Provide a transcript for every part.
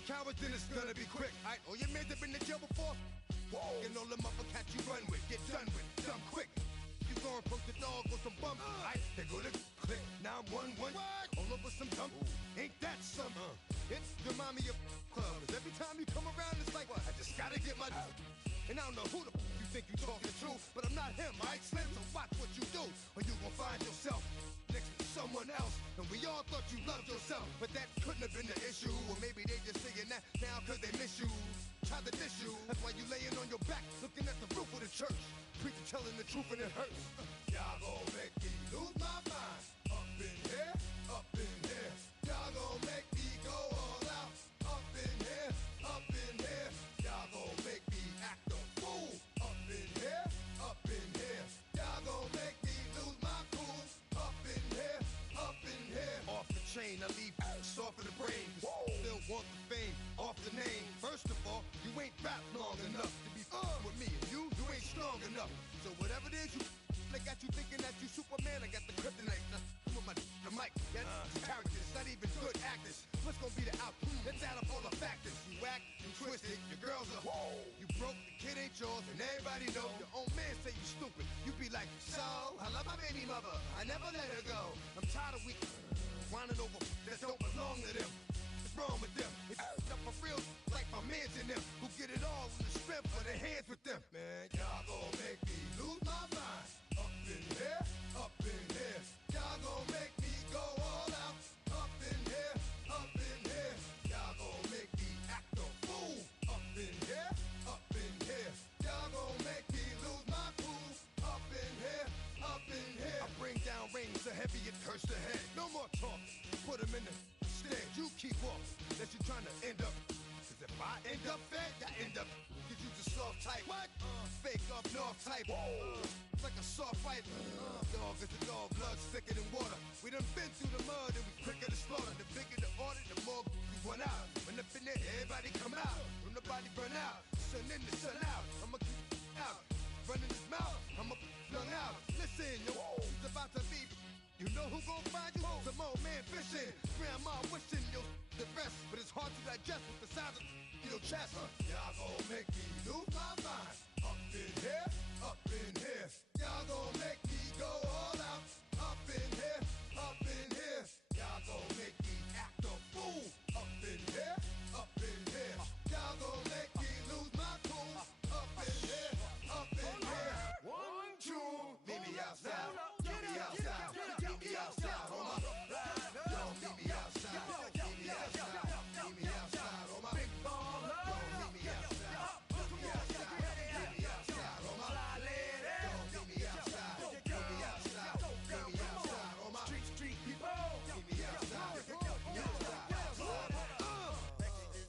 you cowards, then it's gonna be quick. Alright, all your men have been to jail before? Whoa. And all them upper cats you run with, get done with, dumb quick. You gonna poke the dog or some bum? Alright, they go to click 911. All over some dump. Ain't that something? It's remind me of clubs. Every time you come around, it's like, I just gotta get my. And I don't know who the you think you talking to, but I'm not him, alright, Slim? So watch what you do, or you gon' find yourself next to someone else. And we all thought you loved yourself, but that couldn't have been the issue. Or maybe they just saying that now cause they miss you. Try to diss you, that's why you laying on your back, looking at the roof of the church. Preacher telling the truth and it hurts. Y'all gon' make me lose my mind. Up in here, up in here. Y'all gon' make me go all out. Up in here, up in here. Y'all gon' make me act a fool. Up in here, up in here. Y'all gon' make me lose my cool. Up in here, up in here. Off the chain, I leave soft in the brain. Still want the fame, off the name. First of all, you ain't rap long enough to be with me. And you ain't strong enough. So whatever it is you they got you thinking that you Superman, I got the kryptonite. Come with the mic, that's characters, not even good actors. What's gonna be the outcome? Let's add up all the factors. You whack, you twisted, your girls are you broke, the kid ain't yours, and everybody know. Your own man say you stupid. You be like, so, I love my baby mother, I never let her go. I'm tired of weak whining over that don't belong to them. What's wrong with them? It's up for real, like my mans in them, who get it all in the strength of their hands with them. Man, y'all gon' make me lose my mind. Up in here, up in here. Y'all gon' make me go all out. Up in here, up in here. Y'all gon' make me act a fool. Up in here, up in here. Y'all gon' make me lose my cool. Up in here, up in here. I bring down rings so heavy it hurts the head. No more talk, put them in the stand. You keep off, that you trying to end up. Cause if I end up fed, I end up. Cause you just soft type. What? Fake up north type. It's like a soft fight. Dog is a dog, blood thicker than water. We done been through the mud and we quicker to slaughter. The bigger the order, the more we run out. When up in there, everybody come out. When nobody burn out, sun in the sun out. I'ma keep out. Running his mouth, I'ma flung out. Listen, yo, it's about to be. You know who gon' find you? Some old man fishing. Grandma wishing you'll the rest. But it's hard to digest with the size of your chest. Y'all gon' make me lose my mind. Up in here, up in here. Y'all gon' make me go all out. Up in here, up in here. Y'all gon' make me act a fool. Up in here, up in here. Y'all gon' make me lose my cool. Up in here, up in here. 1, 2, meet me outside. Meet me outside. Meet me outside. On my yo, meet me outside. Meet me outside. Meet me outside. On my big ball. Yo, meet me outside. Meet me outside. Meet me outside. On my yo, meet me outside. Meet me outside. Meet me outside. On my street people. Meet me outside. Meet me outside.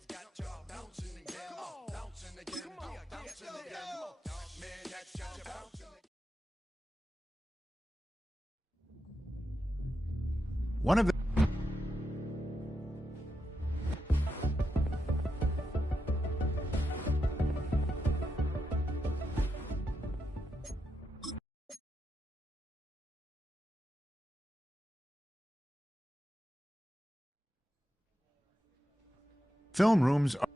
Got y'all bouncing again. Bouncing again. Bouncing again. Man, that's got you bouncing again. One of the film rooms are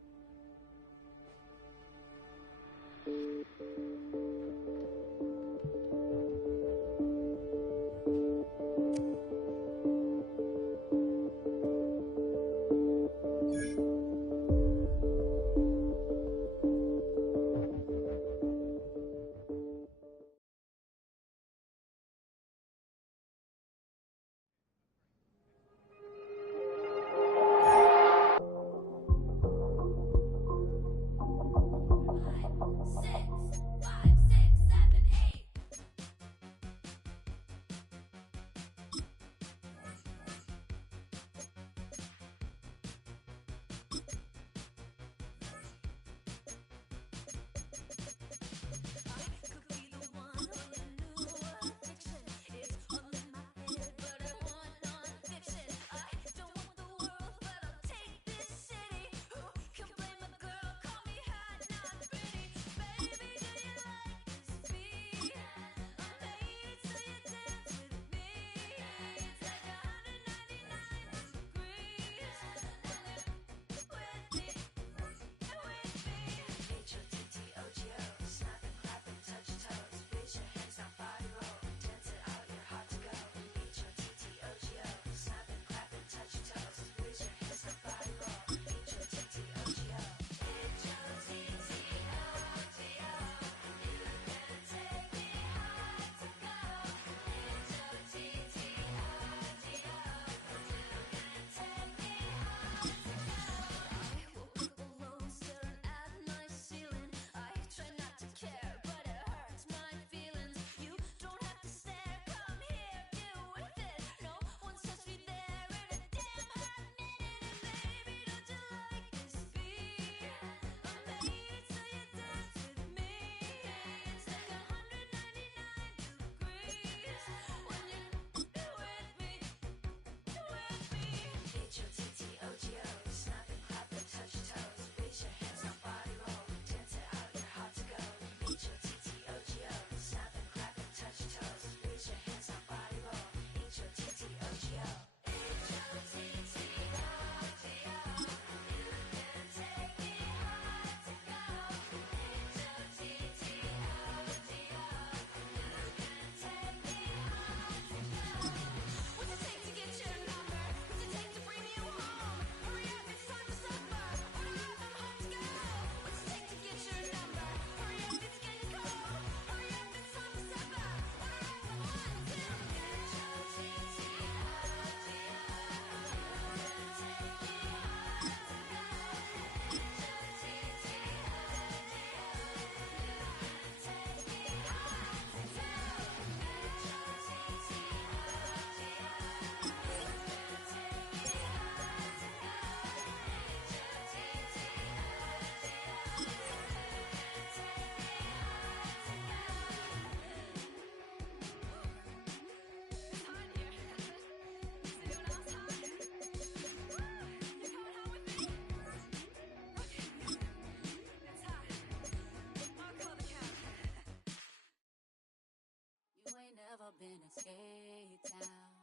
in a skate town.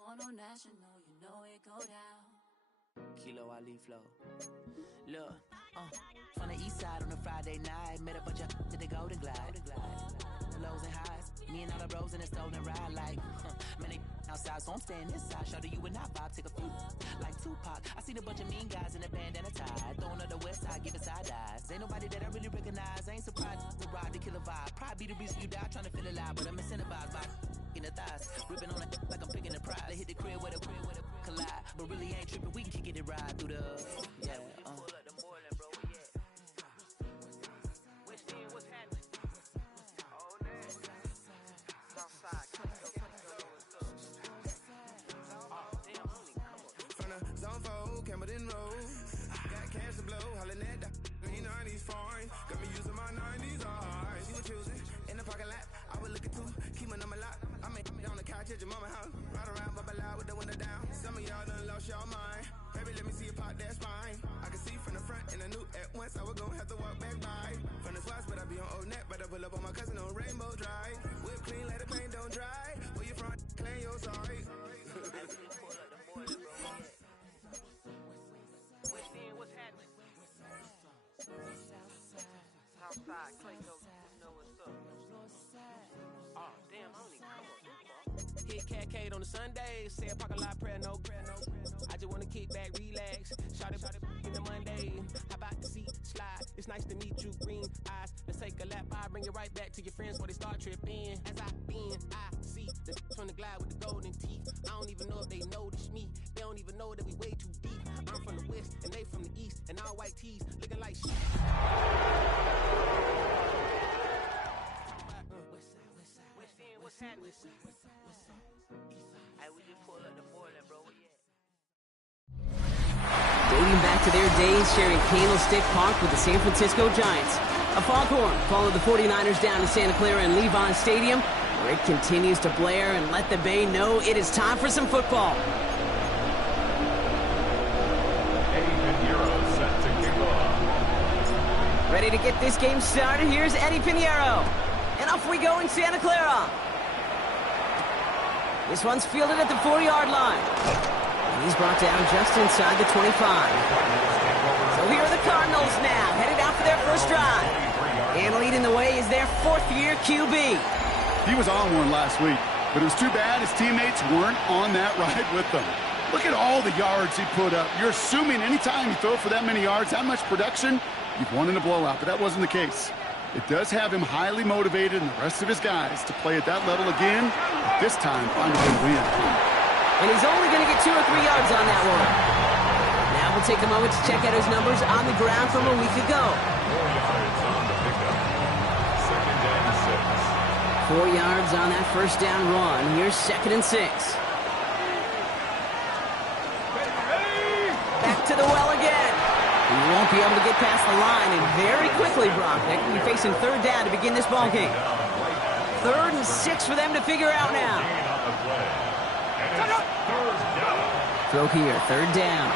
Mono national, you know it go down. Kilo Ali flow. Look, from the east side on a Friday night, met a bunch of to the Golden Glide. The lows and highs, me and all the bros in a stolen ride like, man, they outside, so I'm staying inside. Show that you and I vibe, take a few like Tupac. I seen a bunch of mean guys in a bandana tie, throwing up the west side, giving side eyes. Ain't nobody that I really recognize, I ain't surprised to ride the killer vibe. Probably be the reason you die trying to feel alive, but I'm incentivized by in the thighs, ripping on it like I'm picking the prize. They hit the crib with a collide, but really ain't tripping. We can kick it and ride through the pull up the morning, bro. What's happening? Oh, man. Southside, from the zone 4, Campbellton Road. Got cash to blow, hollering at the 90s foreign. Got me using my 90s eyes. You were choosing in the parking lot. I was looking too, keep my number locked. I made me on the couch at your mama house. Ride around, bubble loud with the window down. Some of y'all done lost y'all mind. Baby, let me see you pop that spine. I can see from the front and I knew at once I was gonna have to walk back by. From the spots, but I be on Old Net. But I pull up on my cousin on Rainbow Drive. Whip clean, let the paint don't dry. Where you from? Claim your sorry. What's happening? Southside, Clayco, you know what's up. Oh, damn, I don't even come up. Hit Catcade on the Sundays, say a parking lot prayer, no. I just wanna kick back, relax. Shout it in the Monday. How about the seat slide? It's nice to meet you, green eyes. Let's take a lap by, bring it right back to your friends before they start tripping. As I see the from the glide with the golden teeth. I don't even know if they notice me. They don't even know that we way too deep. I'm from the west and they from the east, and all white tees looking like shit. What's happening? Hey, we just pull up the Moreland, bro. Dating back to their days sharing Candlestick Park with the San Francisco Giants. A foghorn followed the 49ers down to Santa Clara and Levon Stadium, where it continues to blare and let the Bay know it is time for some football. Set to kick off. Ready to get this game started? Here's Eddie Pinheiro. And off we go in Santa Clara. This one's fielded at the 4-yard line. And he's brought down just inside the 25. So here are the Cardinals now, headed out for their first drive. And leading the way is their 4th-year QB. He was on one last week, but it was too bad his teammates weren't on that ride with them. Look at all the yards he put up. You're assuming anytime you throw for that many yards, that much production, you've won in a blowout, but that wasn't the case. It does have him highly motivated and the rest of his guys to play at that level again, but this time find a good win. And he's only going to get 2 or 3 yards on that one. Now we'll take a moment to check out his numbers on the ground from a week ago. 4 yards on the pickup. 2nd and 6. 4 yards on that first down run. Here's 2nd and 6. Back to the well again. He won't be able to get past the line, and very quickly, Brock, they will be facing 3rd down to begin this ball game. 3rd and 6 for them to figure out now. Throw here, 3rd down.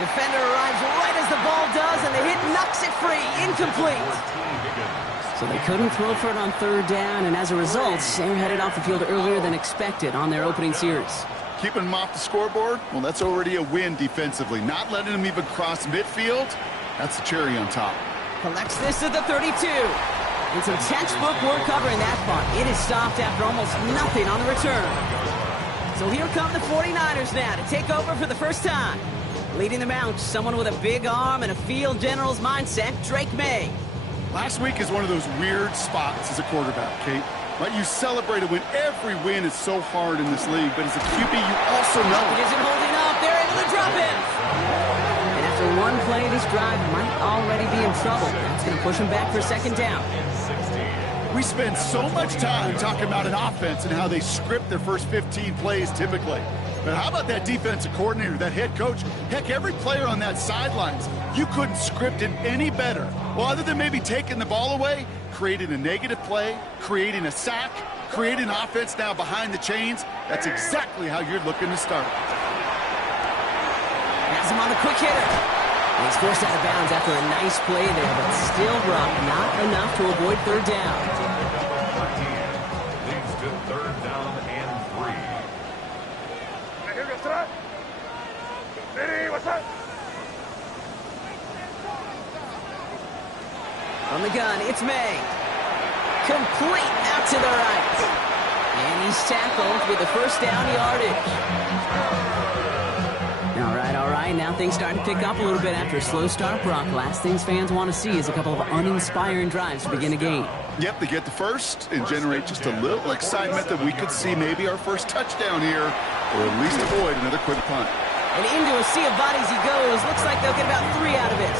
Defender arrives right as the ball does, and the hit knocks it free, incomplete. So they couldn't throw for it on 3rd down, and as a result, they're headed off the field earlier than expected on their opening series. Keeping him off the scoreboard, well, that's already a win defensively. Not letting him even cross midfield, that's the cherry on top. Collects this at the 32. And some textbook work covering that punt. It is stopped after almost nothing on the return. So here come the 49ers now to take over for the first time. Leading them out, someone with a big arm and a field general's mindset, Drake May. Last week is one of those weird spots as a quarterback, Kate. Right, you celebrate it when every win is so hard in this league, but as a QB, you also know it isn't holding up. They're able to drop him. And after one play, this drive might already be in trouble. That's going to push him back for 2nd down. We spend so much time talking about an offense and how they script their first 15 plays typically. But how about that defensive coordinator, that head coach? Heck, every player on that sidelines, you couldn't script it any better. Well, other than maybe taking the ball away, creating a negative play, creating a sack, creating offense now behind the chains. That's exactly how you're looking to start. Has him on the quick hitter. He's forced out of bounds after a nice play there, but still, Brock, not enough to avoid third down. Leads to third down and 3. From the gun, it's May. Complete out to the right. And he's tackled with the first down yardage. All right. Now things starting to pick up a little bit after a slow start, Brock. Last things fans want to see is a couple of uninspiring drives to begin a game. Yep, they get the first and generate just a little excitement that we could see maybe our first touchdown here, or at least avoid another quick punt. And into a sea of bodies he goes. Looks like they'll get about 3 out of it.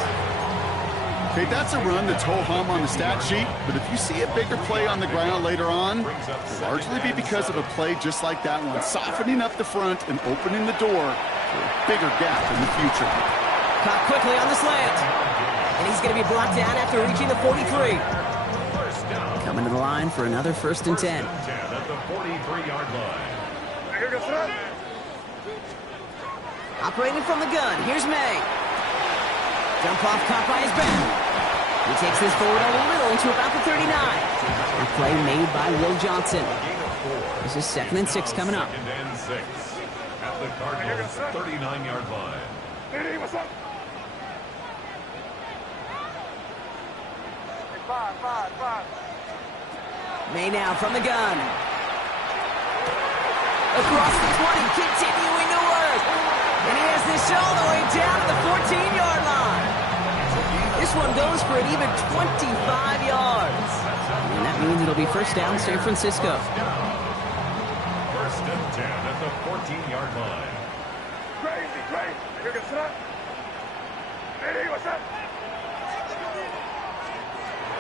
Okay, that's a run that's ho-hum on the stat sheet, but if you see a bigger play on the ground later on, it'll largely be because of a play just like that one, softening up the front and opening the door for a bigger gap in the future. Caught quickly on the slant. And he's going to be brought down after reaching the 43. Coming to the line for another 1st and 10. At the 43-yard line. Operating from the gun, here's May. Jump off caught by his back. He takes this forward a little to about the 39. A play made by Will Johnson. This is 2nd and 6 coming up. 2nd and 6 at the Cardinals' 39-yard line. May now from the gun. Across the 20, continuing to work. And he has this all the way down to the 14-yard line. This one goes for an even 25 yards. And that means it'll be first down San Francisco. 1st and 10 at the 14-yard line.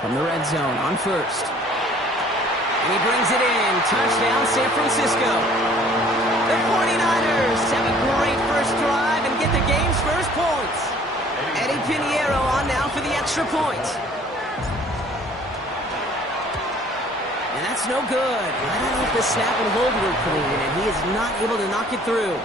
From the red zone on 1st. And he brings it in. Touchdown San Francisco. The 49ers have a great first drive and get the game's first points. Eddie Pinheiro on now for the extra point. And that's no good. I don't know if the snap and hold were clean, and he is not able to knock it through.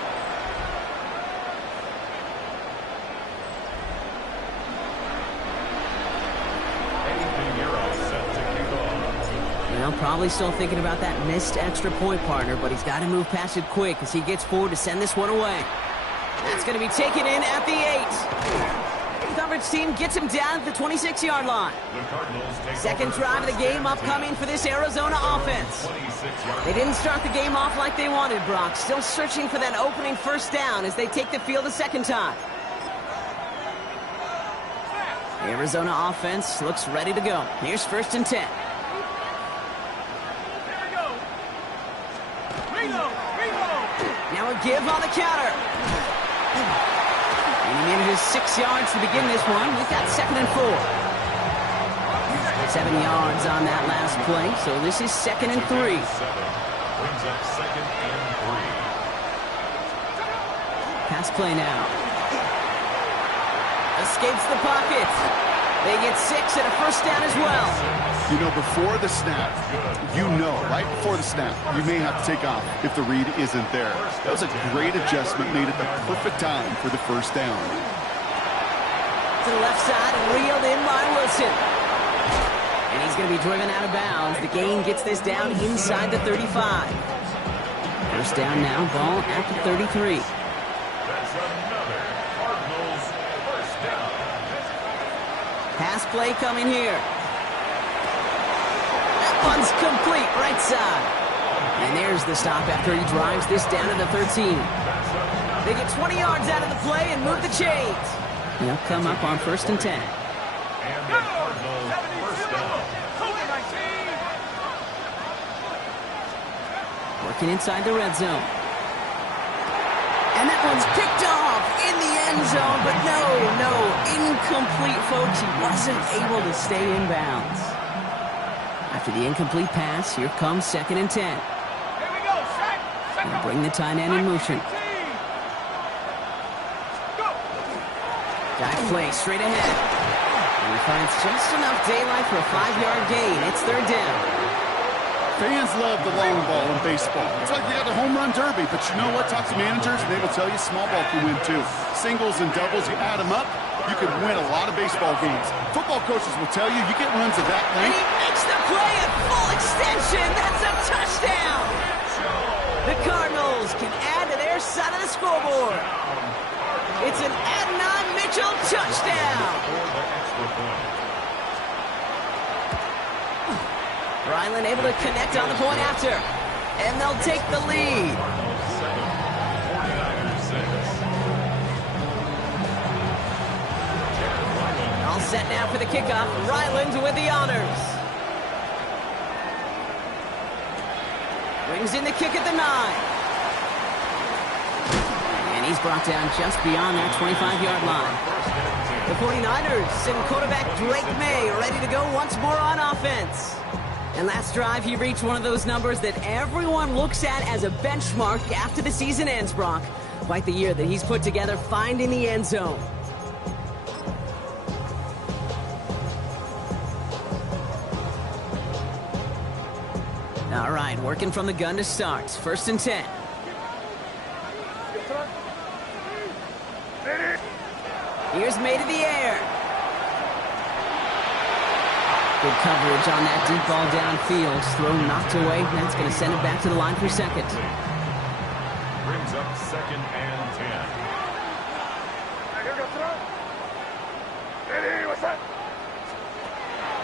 Well, probably still thinking about that missed extra point, partner, but he's got to move past it quick as he gets forward to send this one away. That's going to be taken in at the 8. The coverage team gets him down at the 26-yard line. Second drive of the game upcoming for this Arizona offense. They didn't start the game off like they wanted, Brock. Still searching for that opening first down as they take the field a second time. The Arizona offense looks ready to go. Here's 1st and 10. Now a give on the counter. And he manages 6 yards to begin this one. We've got 2nd and 4. 7 yards on that last play, so this is 2nd and 3. Brings up 2nd and 3. Pass play now. Escapes the pocket. They get 6 and a first down as well. You know, before the snap, right before the snap, you may have to take off if the read isn't there. That was a great adjustment made at the perfect time for the first down. To the left side and reeled in by Wilson. And he's going to be driven out of bounds. The gain gets this down inside the 35. First down now, ball at the 33. That's another Cardinals first down. Pass play coming here. One's complete, right side. And there's the stop after he drives this down to the 13. They get 20 yards out of the play and move the chains. They'll come up on 1st and 10. And the Cardinals first down. Working inside the red zone. And that one's picked off in the end zone, but no, incomplete, folks. He wasn't able to stay in bounds. After the incomplete pass, here comes 2nd and 10. They'll bring the tight end in motion. Dive play straight ahead. And he finds just enough daylight for a 5-yard gain. It's 3rd down. Fans love the long ball in baseball. It's like they got the home run derby, but you know what? Talk to managers, and they will tell you small ball can win too. Singles and doubles, you add them up, you can win a lot of baseball games. Football coaches will tell you get runs of that And length. he makes the play at full extension. That's a touchdown. The Cardinals can add to their side of the scoreboard. It's an Adnan Mitchell touchdown. Ryland able to connect on the point after. And they'll take the lead. All set now for the kickoff. Ryland with the honors. Brings in the kick at the 9. And he's brought down just beyond that 25-yard line. The 49ers send quarterback Drake May ready to go once more on offense. And last drive, he reached one of those numbers that everyone looks at as a benchmark after the season ends, Brock. Quite the year that he's put together finding the end zone. All right, working from the gun to start. 1st and 10. Here's May to the air. Good coverage on that deep ball downfield. Throw knocked away. That's going to send it back to the line for second. Brings up 2nd and 10.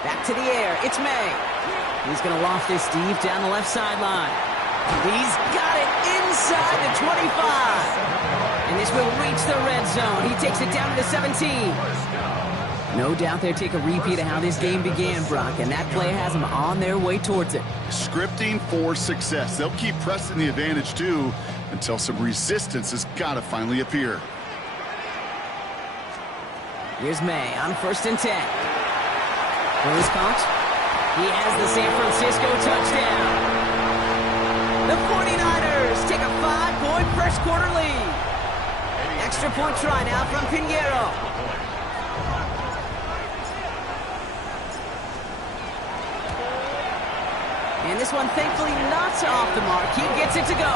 Back to the air. It's May. He's going to loft this deep down the left sideline. He's got it inside the 25. And this will reach the red zone. He takes it down to the 17. No doubt they'll take a repeat of how this game began, Brock, and that play has them on their way towards it. Scripting for success. They'll keep pressing the advantage, too, until some resistance has got to finally appear. Here's May on 1st and 10. Rose caught. He has the San Francisco touchdown. The 49ers take a 5-point first quarter lead. Extra point try now from Pinheiro. And this one thankfully not off the mark. He gets it to go.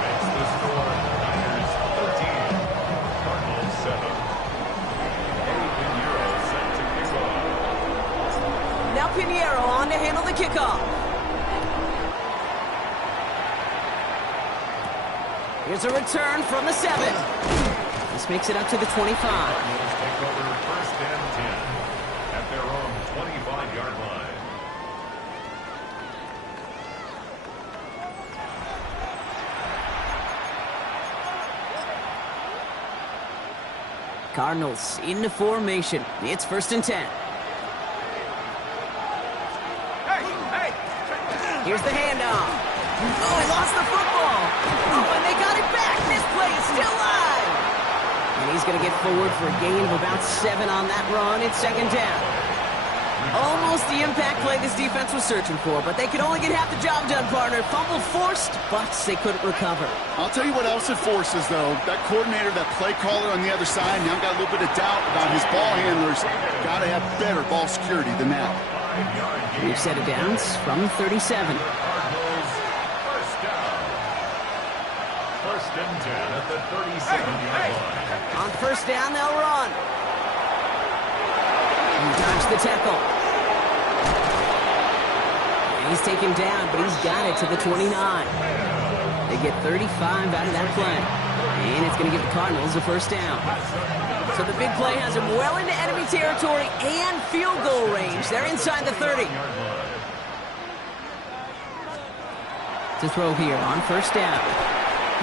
Makes the score Niners 13, Cardinals 7. Pinheiro set to kick off. Now Pinheiro on to handle the kickoff. Here's a return from the 7. This makes it up to the 25. Cardinals take over 1st and 10 at their own 25-yard line. Cardinals into formation. It's 1st and 10. Here's the handoff. Oh, he lost the football. Oh, and they got it back. This play is still live. And he's going to get forward for a gain of about 7 on that run. It's 2nd down. Almost the impact play this defense was searching for, but they could only get half the job done, partner. Fumble forced, but they couldn't recover. I'll tell you what else it forces, though. That coordinator, that play caller on the other side, now got a little bit of doubt about his ball handlers. Got to have better ball security than that. We've set it down from 37. Cardinals first down. 1st and 10 at the 37-yard line. On 1st down, they'll run. He dodged the tackle. And he's taken down, but he's got it to the 29. They get 35 out of that play. And it's going to give the Cardinals a 1st down. So the big play has them well into enemy territory and field goal range. They're inside the 30. To throw here on 1st down.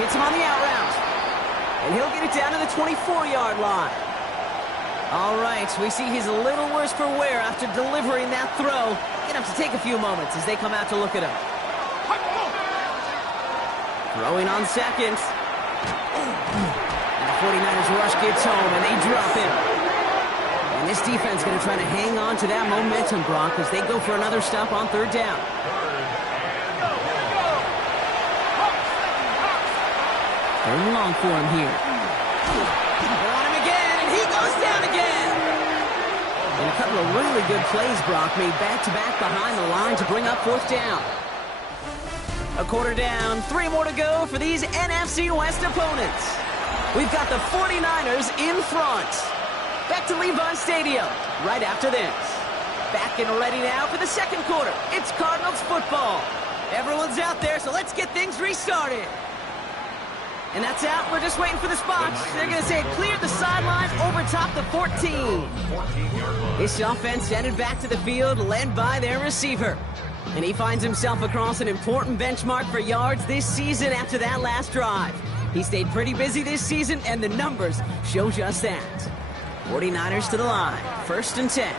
Hits him on the out route. And he'll get it down to the 24-yard line. All right, we see he's a little worse for wear after delivering that throw. Gonna have to take a few moments as they come out to look at him. Throwing on 2nd. And the 49ers rush gets home, and they drop him. And this defense going to try to hang on to that momentum, Brock, as they go for another stop on 3rd down. Third and long for him here. They're on him again, and he goes down again. And a couple of really good plays, Brock, made back-to-back behind the line to bring up 4th down. A quarter down, 3 more to go for these NFC West opponents. We've got the 49ers in front. Back to Levi Stadium right after this. Back and ready now for the second quarter. It's Cardinals football. Everyone's out there, so let's get things restarted. And that's out. We're just waiting for the spots. They're going to say it cleared the sideline over top the 14. This offense headed back to the field, led by their receiver. And he finds himself across an important benchmark for yards this season after that last drive. He stayed pretty busy this season, and the numbers show just that. 49ers to the line. 1st and 10.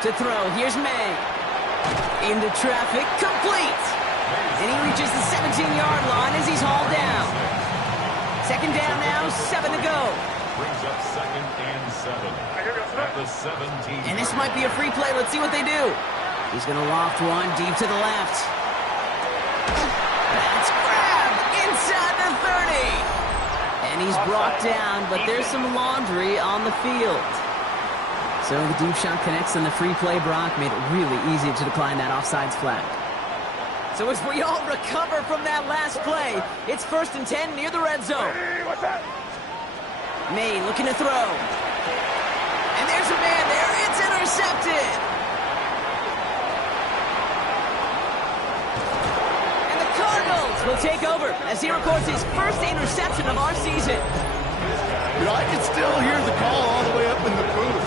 To throw, here's May. Into traffic, complete! And he reaches the 17-yard line as he's hauled down. 2nd down now, 7 to go. Brings up 2nd and 7 at the 17. And this might be a free play. Let's see what they do. He's going to loft one deep to the left. That's grabbed inside the 30. And he's brought down, but there's some laundry on the field. So the deep shot connects on the free play. Brock made it really easy to decline that offsides flag. So as we all recover from that last play, it's 1st and 10 near the red zone. May looking to throw. And there's a man there. It's intercepted. And the Cardinals will take over as he records his first interception of our season. You know, I can still hear the call all the way up in the booth.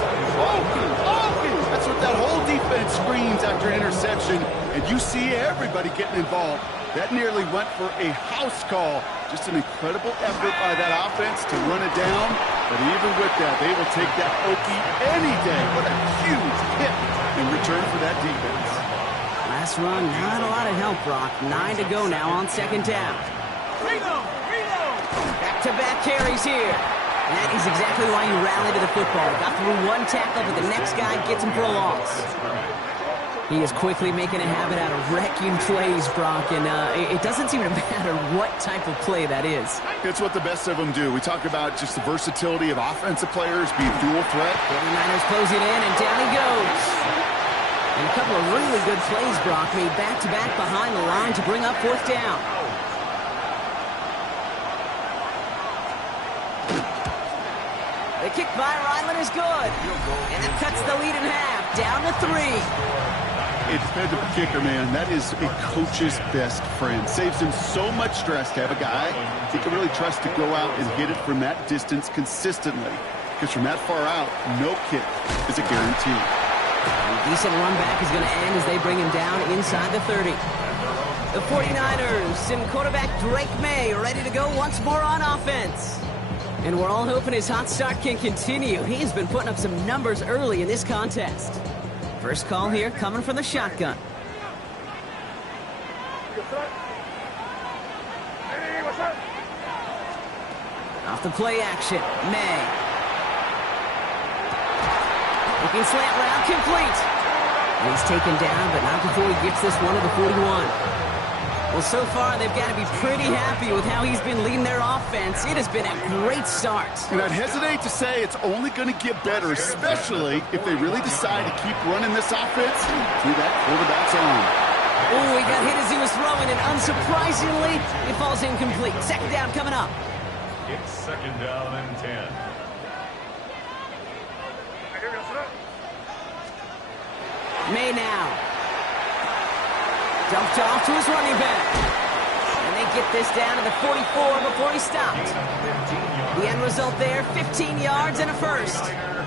That's what that whole defense screams after an interception, and you see everybody getting involved. That nearly went for a house call. Just an incredible effort by that offense to run it down, but even with that, they will take that Okie any day. What a huge hit in return for that defense. Last run, not a lot of help, Brock. 9 to go now on 2nd down. Back-to-back carries here. And that is exactly why you rally to the football. Got through one tackle, but the next guy gets him for a loss. He is quickly making a habit out of wrecking plays, Brock, and it doesn't seem to matter what type of play that is. It's what the best of them do. We talk about just the versatility of offensive players being dual threat. 49ers close it in, and down he goes. And a couple of really good plays, Brock, made back-to-back behind the line to bring up 4th down. The kick by Ryland is good. And it cuts the lead in half. Down to 3. A defensive kicker, man, that is a coach's best friend. Saves him so much stress to have a guy he can really trust to go out and hit it from that distance consistently. Because from that far out, no kick is a guarantee. A decent run back is going to end as they bring him down inside the 30. The 49ers and quarterback Drake May ready to go once more on offense. And we're all hoping his hot start can continue. He's been putting up some numbers early in this contest. First call here coming from the shotgun. Off the play action, May. Looking slant route, complete. And he's taken down, but not before he gets this one to the 41. Well, so far, they've got to be pretty happy with how he's been leading their offense. It has been a great start. And I'd hesitate to say it's only going to get better, especially if they really decide to keep running this offense through that quarterback's arm. Oh, he got hit as he was throwing, and unsurprisingly, it falls incomplete. 2nd down coming up. It's 2nd down and 10. May now. Dumped off to his running back. And they get this down to the 44 before he stopped. The end result there, 15 yards and a first.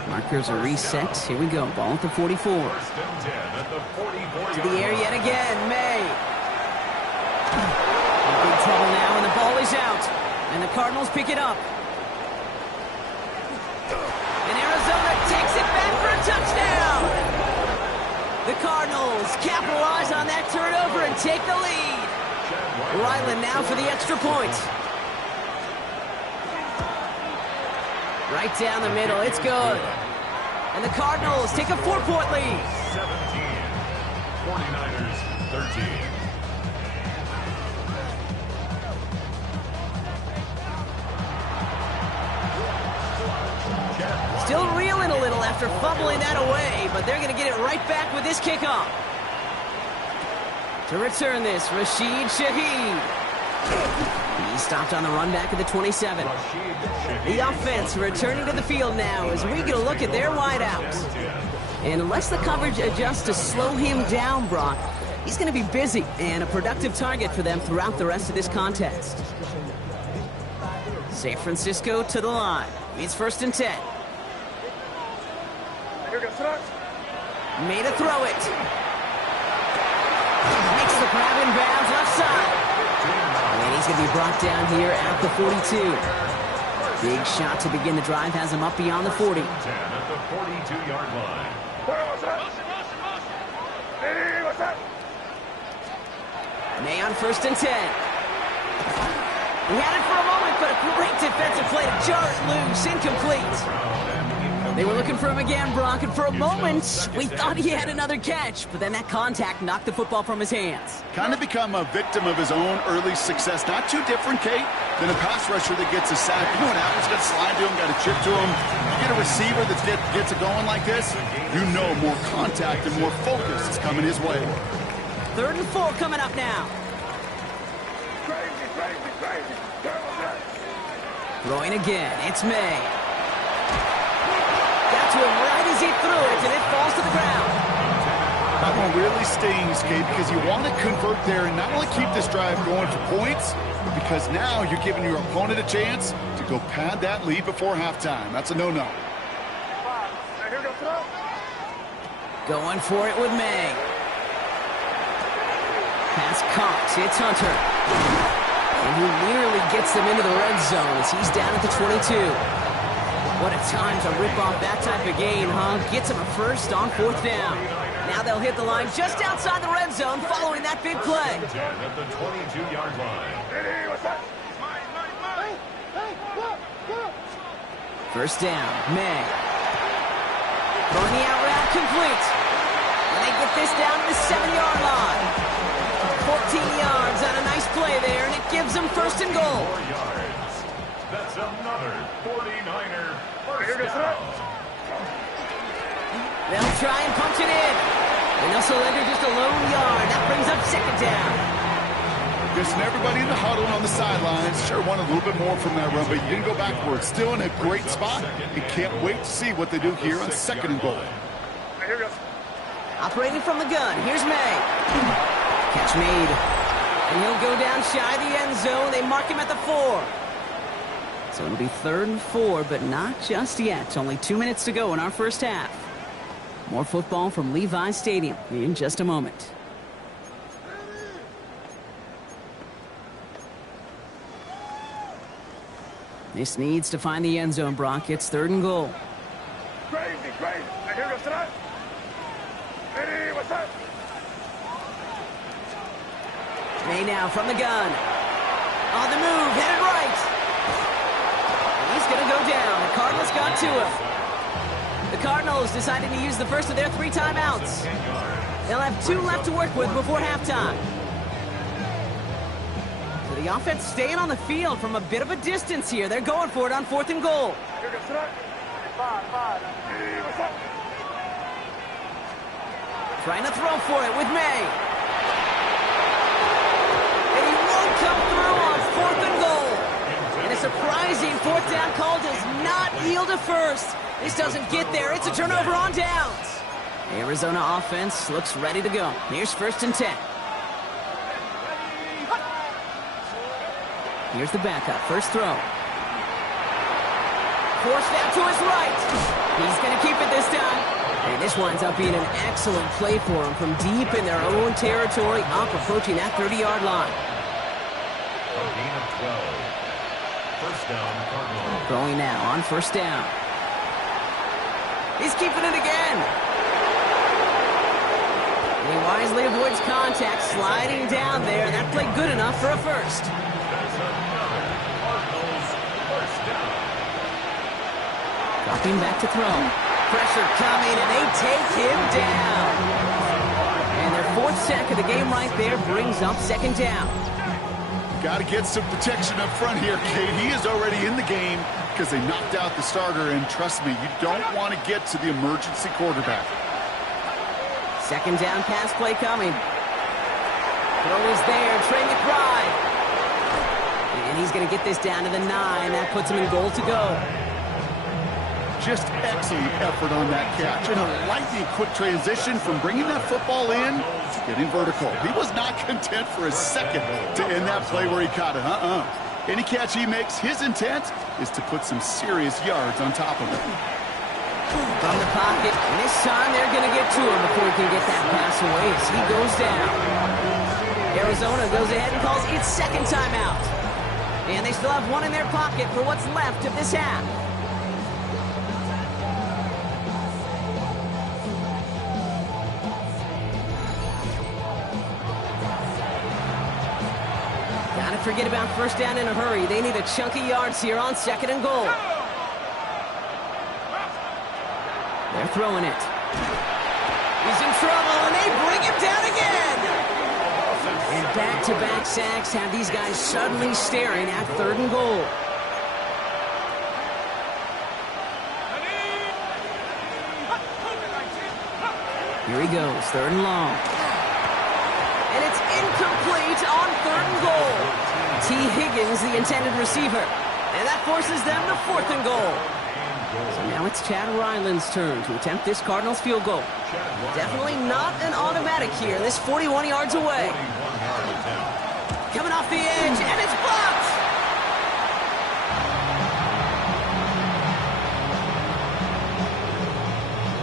Markers are reset. Here we go. Ball at the 44. 1st and 10 at the 44. To the air yet again. May. In big trouble now, and the ball is out. And the Cardinals pick it up. And Arizona takes it back for a touchdown. The Cardinals capitalize on that turnover and take the lead. Ryland now for the extra point. Right down the middle. It's good. And the Cardinals take a 4-point lead. 17. 49ers 13. Still reeling a little after fumbling that away, but they're going to get it right back with this kickoff. To return this, Rashid Shaheed. He stopped on the run back at the 27. The offense returning to the field now as we get a look at their wideouts. And unless the coverage adjusts to slow him down, Brock, he's going to be busy and a productive target for them throughout the rest of this contest. San Francisco to the line. It's 1st and 10. Made a throw it. Makes the grab in bounds left side. And he's going to be brought down here at the 42. Big shot to begin the drive has him up beyond the 40. 10 at the 42-yard line. May on 1st and 10. He had it for a moment, but a great defensive play to jar it loose, incomplete. They were looking for him again, Brock, and for a moment, we thought he had another catch, but then that contact knocked the football from his hands. Kind of become a victim of his own early success. Not too different, Kate, than a pass rusher that gets a sack. You know what happens? Got to slide to him, got to chip to him. You get a receiver that gets it going like this, you know more contact and more focus is coming his way. 3rd and 4 coming up now. Throwing again, it's May. Got to him right as he threw it, and it falls to the ground. That one really stings, Kate, because you want to convert there and not only keep this drive going for points, but because now you're giving your opponent a chance to go pad that lead before halftime. That's a no-no. Going for it with May. Pass caught. It's Hunter. And he nearly gets them into the red zone as he's down at the 22. What a time to rip off that type of gain, huh? Gets him a first on 4th down. Now they'll hit the line just outside the red zone following that big play. 10 at the 22-yard line. 1st down, May. Throwing the out route complete. And they get this down to the 7-yard line. 14 yards on a nice play there, and it gives them 1st and goal. 4 yards. That's another 49er first down. They'll try and punch it in. And they'll surrender just a lone yard. That brings up 2nd down. Guessing everybody in the huddle and on the sidelines sure wanted a little bit more from that run, but you didn't go backwards. Still in a great spot. You can't wait to see what they do here on 2nd and goal. Operating from the gun, here's May. Catch made. And he'll go down shy of the end zone. They mark him at the 4. So it'll be 3rd and 4, but not just yet. Only 2 minutes to go in our first half. More football from Levi Stadium in just a moment. This needs to find the end zone, Brock. It's 3rd and goal. Crazy. Here goes tonight. Hey, what's up? May now from the gun. On the move, headed right. He's going to go down. The Cardinals got to him. The Cardinals decided to use the first of their 3 timeouts. They'll have 2 left to work with before halftime. So the offense staying on the field from a bit of a distance here. They're going for it on 4th and goal. Here goes tonight. 5. Hey, what's up? Trying to throw for it with May. And he won't come through on 4th and goal. And a surprising 4th down call does not yield a first. This doesn't get there. It's a turnover on downs. Arizona offense looks ready to go. Here's 1st and 10. Here's the backup. First throw. Forced out to his right. He's going to keep it this time. And this winds up being an excellent play for him from deep in their own territory, up approaching that 30-yard line. A gain of 12. First down, Cardinals. Throwing now on 1st down. He's keeping it again. And he wisely avoids contact, sliding down there. That played good enough for a first. That's another Cardinals first down. Dropping back to throw. Pressure coming, and they take him down. And their 4th sack of the game right there brings up 2nd down. Got to get some protection up front here, Kate. He is already in the game because they knocked out the starter, and trust me, you don't want to get to the emergency quarterback. 2nd down pass play coming. Throw is there, Trey McBride. And he's going to get this down to the 9. That puts him in goal to go. Just excellent effort on that catch. And a lightning quick transition from bringing that football in to getting vertical. He was not content for a second to end that play where he caught it. Any catch he makes, his intent is to put some serious yards on top of it. From the pocket. And this time they're going to get to him before he can get that pass away as he goes down. Arizona goes ahead and calls its second timeout. And they still have one in their pocket for what's left of this half. Gotta forget about first down in a hurry. They need a chunk of yards here on 2nd and goal. They're throwing it. He's in trouble, and they bring him down again. And back-to-back sacks have these guys suddenly staring at 3rd and goal. Here he goes, 3rd and long. And it's incomplete on 3rd and goal. T. Higgins, the intended receiver. And that forces them to 4th and goal. So now it's Chad Ryland's turn to attempt this Cardinals field goal. Definitely not an automatic here. This 41 yards away. Coming off the edge, and it's blocked!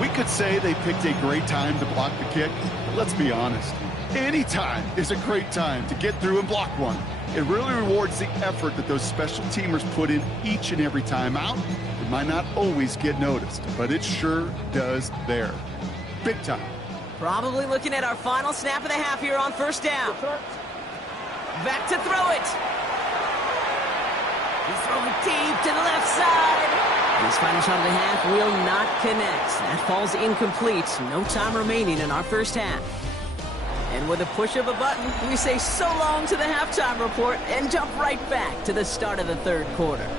We could say they picked a great time to block the kick, but let's be honest. Any time is a great time to get through and block one. It really rewards the effort that those special teamers put in each and every time out. It might not always get noticed, but it sure does there. Big time. Probably looking at our final snap of the half here on first down. Back to throw it. He's throwing deep to the left side. And his final shot of the half will not connect. That falls incomplete. No time remaining in our first half. And with a push of a button, we say so long to the halftime report and jump right back to the start of the 3rd quarter.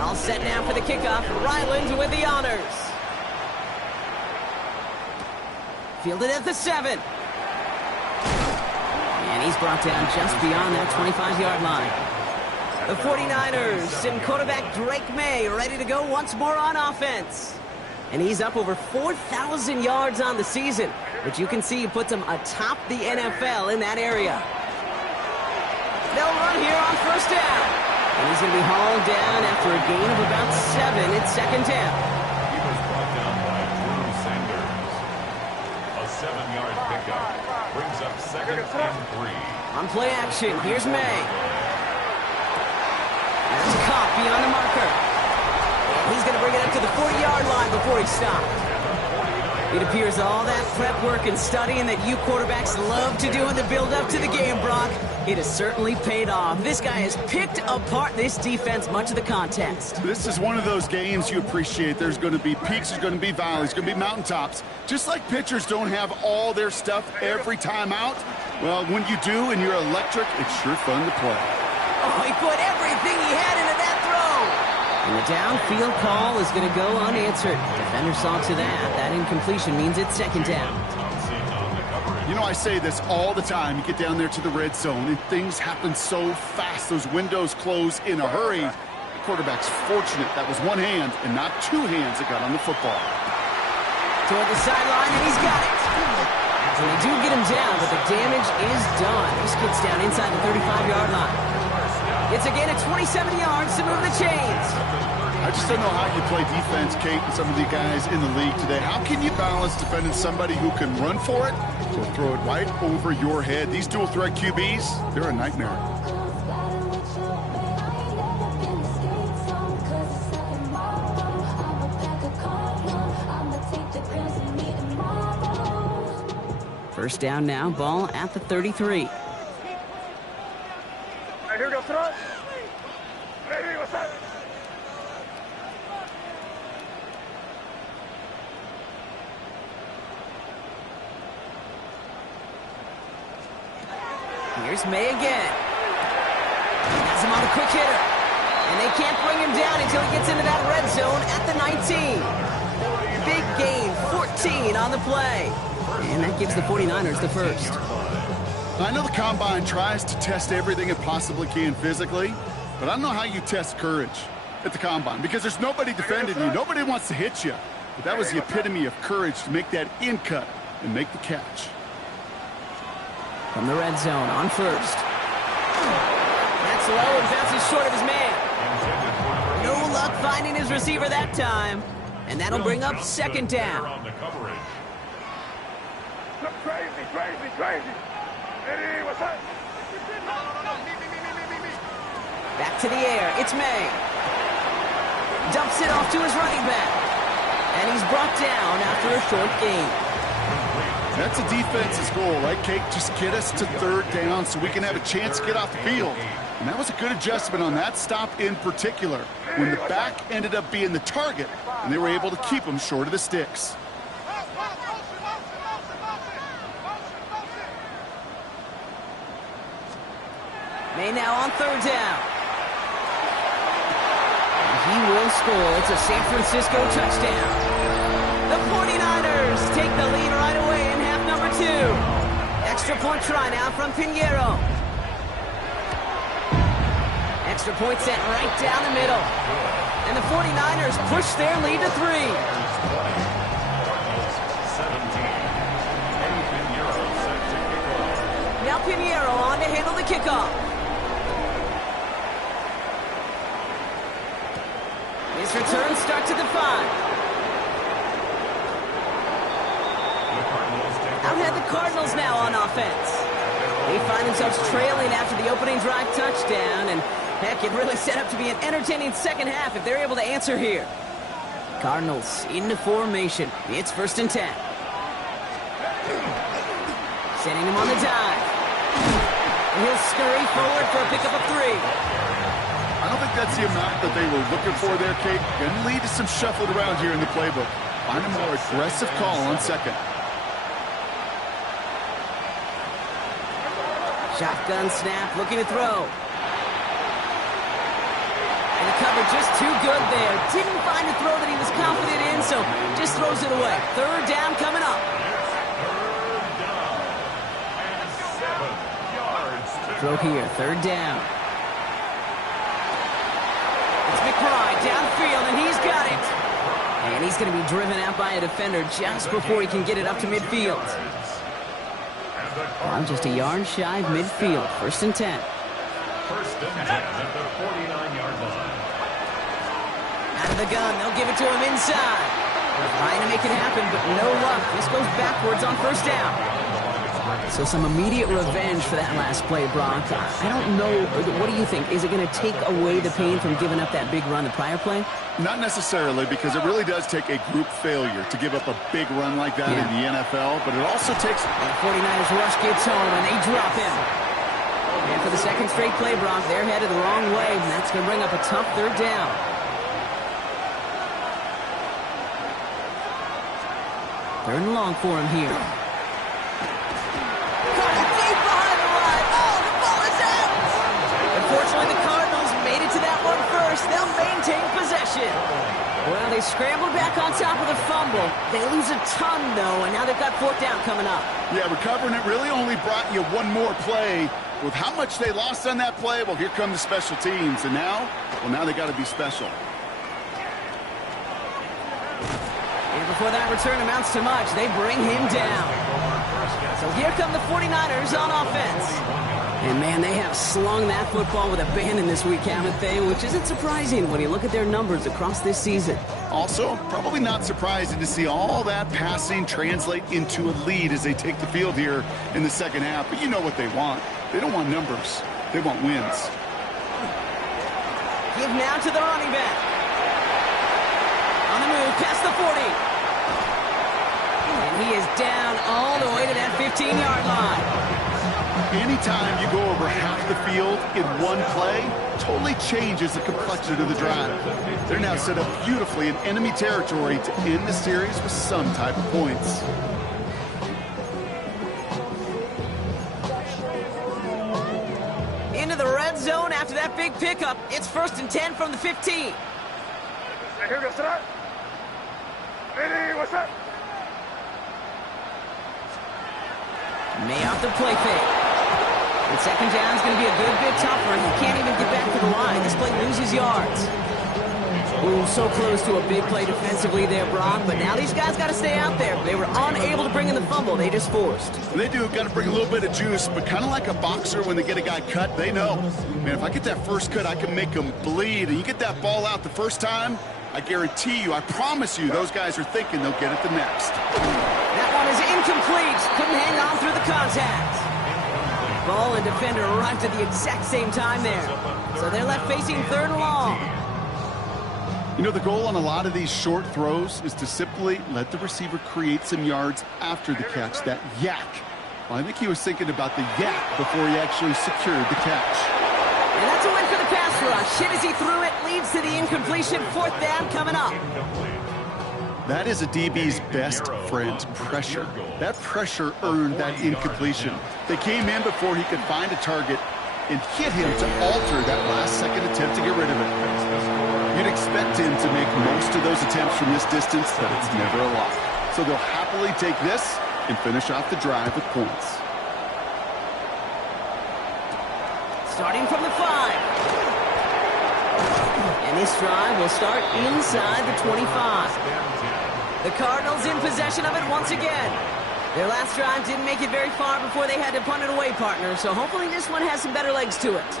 All set now for the kickoff. Ryland with the honors. Fielded at the 7. And he's brought down just beyond that 25-yard line. The 49ers send quarterback Drake May ready to go once more on offense. And he's up over 4,000 yards on the season, which you can see puts him atop the NFL in that area. They'll run here on first down. And he's going to be hauled down after a gain of about 7 at 2nd down. He was brought down by Drew Sanders. A 7-yard pickup brings up 2nd and 3. On play action, here's May. That's caught beyond the marker. He's going to bring it up to the 40-yard line before he stopped. It appears all that prep work and studying that you quarterbacks love to do in the build-up to the game, Brock, it has certainly paid off. This guy has picked apart this defense much of the contest. This is one of those games you appreciate. There's going to be peaks, there's going to be valleys, going to be mountaintops. Just like pitchers don't have all their stuff every time out, well, when you do and you're electric, it's sure fun to play. Oh, he put everything he had into that throw. And the downfield call is going to go unanswered. Defender saw to that. That incompletion means it's 2nd down. You know, I say this all the time. You get down there to the red zone, and things happen so fast. Those windows close in a hurry. The quarterback's fortunate that was one hand and not 2 hands that got on the football. Toward the sideline, and he's got it. And they do get him down, but the damage is done. This gets down inside the 35-yard line. It's a gain of 27 yards to move the chains. I just don't know how you play defense, Kate, and some of the guys in the league today. How can you balance defending somebody who can run for it or throw it right over your head? These dual-threat QBs, they're a nightmare. First down now, ball at the 33. Here we go, throw it. Ready, what's up? Here's May again. Has him on the quick hitter. And they can't bring him down until he gets into that red zone at the 19. Big gain, 14 on the play. And that gives the 49ers the first. I know the Combine tries to test everything it possibly can physically, but I don't know how you test courage at the combine because there's nobody defending you. Nobody wants to hit you. But that was the epitome of courage to make that in cut and make the catch. From the red zone on first. That's low and bounces short of his man. No luck finding his receiver that time. And that'll bring up second down. Crazy. Eddie, what's up? Back to the air. It's May. Dumps it off to his running back. And he's brought down after a short gain. That's a defense's goal, right, Kate? Just get us to third down so we can have a chance to get off the field. And that was a good adjustment on that stop in particular, when the back ended up being the target, and they were able to keep him short of the sticks. May now on third down. And he will score. It's a San Francisco touchdown. The 49ers take the lead right away in half number 2. Extra point try now from Pinheiro. Extra point sent right down the middle. And the 49ers push their lead to 3. Now Pinheiro on to handle the kickoff. His return starts at the 5. Out head the Cardinals now on offense. They find themselves trailing after the opening drive touchdown, and heck, it really set up to be an entertaining second half if they're able to answer here. Cardinals into formation. It's 1st and 10. Sending him on the dive. And he'll scurry forward for a pickup of 3. I don't think that's the amount that they were looking for there, Kate. Going to lead to some shuffling around here in the playbook. Find a more aggressive call on second. Shotgun snap, looking to throw. And the cover just too good there. Didn't find a throw that he was confident in, so just throws it away. Third down coming up. Throw here, third down. McBride downfield, and he's got it. And he's going to be driven out by a defender just before he can get it up to midfield. Now just a yard shy of midfield. 1st and 10. 1st and 10 at the 49-yard line. Out of the gun, they'll give it to him inside. Trying to make it happen, but no luck. This goes backwards on 1st down. So some immediate revenge for that last play, Brock. I don't know. What do you think? Is it going to take away the pain from giving up that big run the prior play? Not necessarily, because it really does take a group failure to give up a big run like that in the NFL, but it also takes... The 49ers rush gets home, and they drop him. And for the second straight play, Brock, they're headed the wrong way, and that's going to bring up a tough third down. Third and long for him here. Unfortunately, the Cardinals made it to that one first. They'll maintain possession. Well, they scrambled back on top of the fumble. They lose a ton, though, and now they've got 4th down coming up. Yeah, recovering it really only brought you one more play. With how much they lost on that play, well, here come the special teams. And now, now they got to be special. And before that return amounts to much, they bring him down. So here come the 49ers on offense. And, man, they have slung that football with abandon this week, haven't they? Which isn't surprising when you look at their numbers across this season. Also, probably not surprising to see all that passing translate into a lead as they take the field here in the second half. But you know what they want. They don't want numbers. They want wins. Give now to the running back. On the move, past the 40. And he is down all the way to that 15-yard line. Anytime you go over half the field in one play, totally changes the complexion of the drive. They're now set up beautifully in enemy territory to end the series with some type of points. Into the red zone after that big pickup. It's 1st and 10 from the 15. Eddie, what's up? May off the play fake. And second down is going to be a good bit tougher. He can't even get back to the line. This play loses yards. Ooh, so close to a big play defensively there, Brock. But now these guys got to stay out there. They were unable to bring in the fumble. They just forced. They do. Got to bring a little bit of juice. But kind of like a boxer when they get a guy cut, they know. Man, if I get that first cut, I can make them bleed. And you get that ball out the first time, I guarantee you, I promise you, those guys are thinking they'll get it the next. That one is incomplete. Couldn't hang on through the contact. Ball and defender arrived at the exact same time there. So they're left facing third and long. You know, the goal on a lot of these short throws is to simply let the receiver create some yards after the catch, that yak. Well, I think he was thinking about the yak before he actually secured the catch. And that's a win for the pass rush. Hit as he threw it, leads to the incompletion. Fourth down coming up. That is a DB's best friend, pressure. That pressure earned that incompletion. They came in before he could find a target and hit him to alter that last-second attempt to get rid of it. You'd expect him to make most of those attempts from this distance, but it's never a lot. So they'll happily take this and finish off the drive with points. Starting from the 5. And this drive will start inside the 25. The Cardinals in possession of it once again. Their last drive didn't make it very far before they had to punt it away, partner, so hopefully this one has some better legs to it.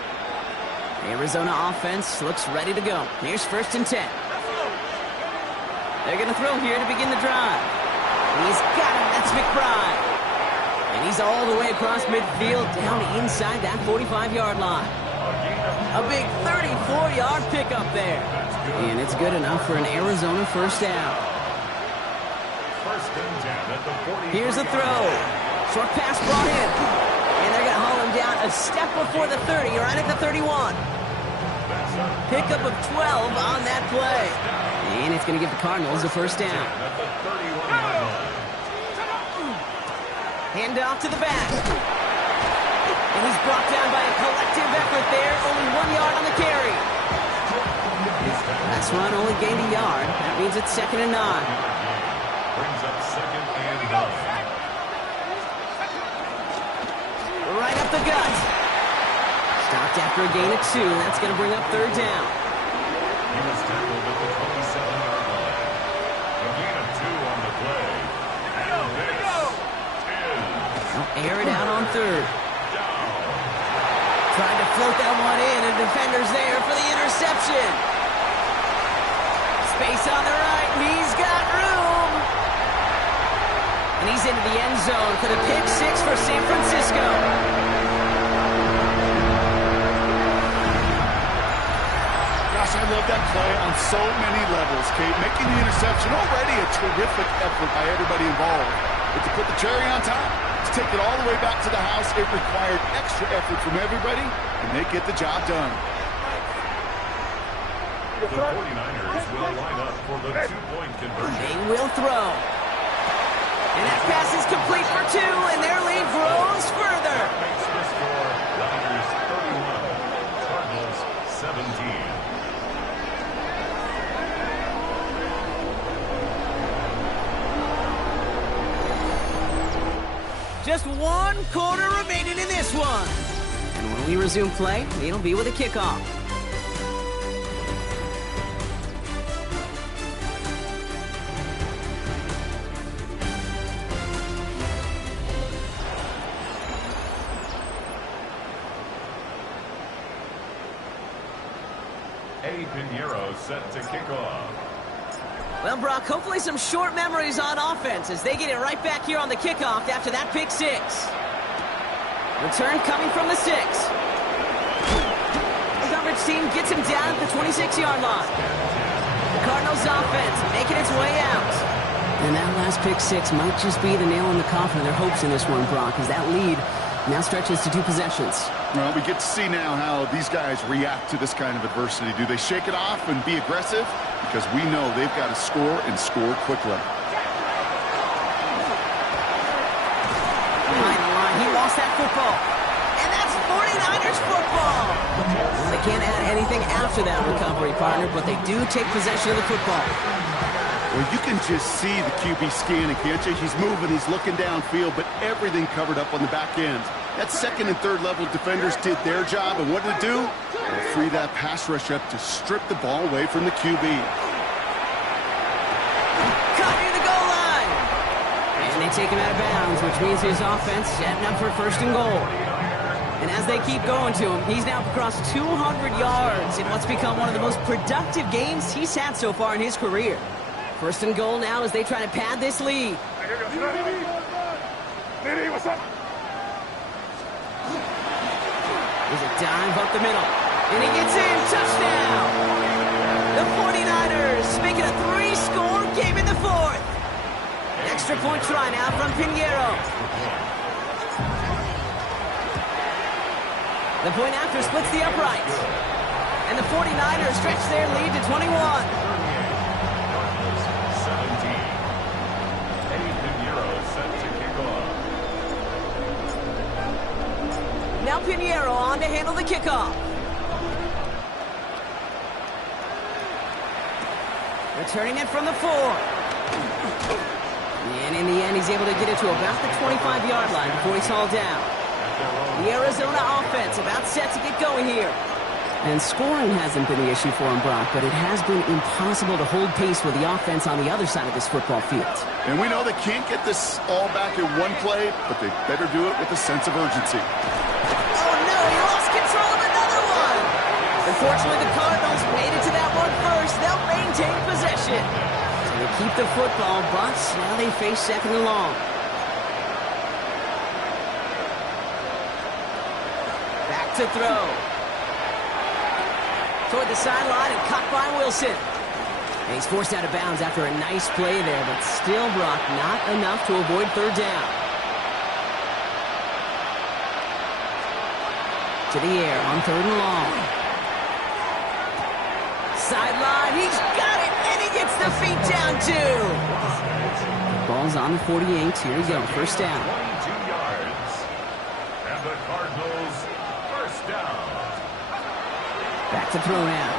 The Arizona offense looks ready to go. Here's 1st and 10. They're going to throw here to begin the drive. He's got him. That's McBride. And he's all the way across midfield down inside that 45-yard line. A big 34-yard pickup there. And it's good enough for an Arizona first down. Here's the throw. Short pass brought in. And they're going to haul him down a step before the 30, right at the 31. Pickup of 12 on that play. And it's going to give the Cardinals a first down. Hand off to the back. And he's brought down by a collective effort there. Only 1 yard on the carry. That's run only gained a yard. That means it's 2nd and 9. Brings up 2nd and 9. Right up the gut. Stopped after a gain of 2. That's going to bring up 3rd down. He was tackled at the 27-yard line. A gain of 2 on the play. And this is... They'll air it out on 3rd. Trying to float that one in, and defender's there for the interception. Space on the right, and he's got room. And he's into the end zone for the pick 6 for San Francisco. Gosh, I love that play on so many levels, Kate. Making the interception, already a terrific effort by everybody involved. But to put the cherry on top, to take it all the way back to the house, it required extra effort from everybody, and they get the job done. The 49ers will line up for the 2-point conversion. They will throw. And that pass is complete for 2, and their lead grows further. Makes the score Niners 31, Cardinals 17. Just 1 quarter remaining in this one. And when we resume play, it'll be with a kickoff. Pinheiro set to kick off. Well, Brock, hopefully some short memories on offense as they get it right back here on the kickoff after that pick 6. Return coming from the 6. The coverage team gets him down at the 26-yard line. The Cardinals offense making its way out. And that last pick 6 might just be the nail in the coffin of their hopes in this one, Brock, as that lead now stretches to 2 possessions. Well, we get to see now how these guys react to this kind of adversity. Do they shake it off and be aggressive? Because we know they've got to score and score quickly. He lost that football. And that's 49ers football. Well, they can't add anything after that recovery, partner, but they do take possession of the football. Well, you can just see the QB scanning, can't you? He's moving, he's looking downfield, but everything covered up on the back end. That second and third level defenders did their job, and what did it do? It free that pass rush up to strip the ball away from the QB. Caught near the goal line. And they take him out of bounds, which means his offense setting up for first and goal. And as they keep going to him, he's now across 200 yards in what's become one of the most productive games he's had so far in his career. First and goal now as they try to pad this lead. What's up? There's a dive up the middle. And he gets in. Touchdown! The 49ers make it a 3-score game in the fourth. Extra point try now from Pinheiro. The point after splits the uprights. And the 49ers stretch their lead to 21. 17. Eddie Pinheiro set to kick off. Now Pinheiro on to handle the kickoff. Returning it from the 4. And in the end, he's able to get it to about the 25-yard line before he's hauled down. The Arizona offense about set to get going here. And scoring hasn't been the issue for him, Brock, but it has been impossible to hold pace with the offense on the other side of this football field. And we know they can't get this all back in one play, but they better do it with a sense of urgency. Oh, no, he lost control of another one. Unfortunately, the Cardinals made it to that one first. They'll maintain possession. So they keep the football, but now they face second and long. Back to throw. Toward the sideline and caught by Wilson. And he's forced out of bounds after a nice play there, but still, Brock, not enough to avoid third down. To the air on third and long. Sideline, he's got it, and he gets the feet down too. Ball's on the 48. Here we go, first down. 22 yards. And the Cardinals first down. Back to throw now.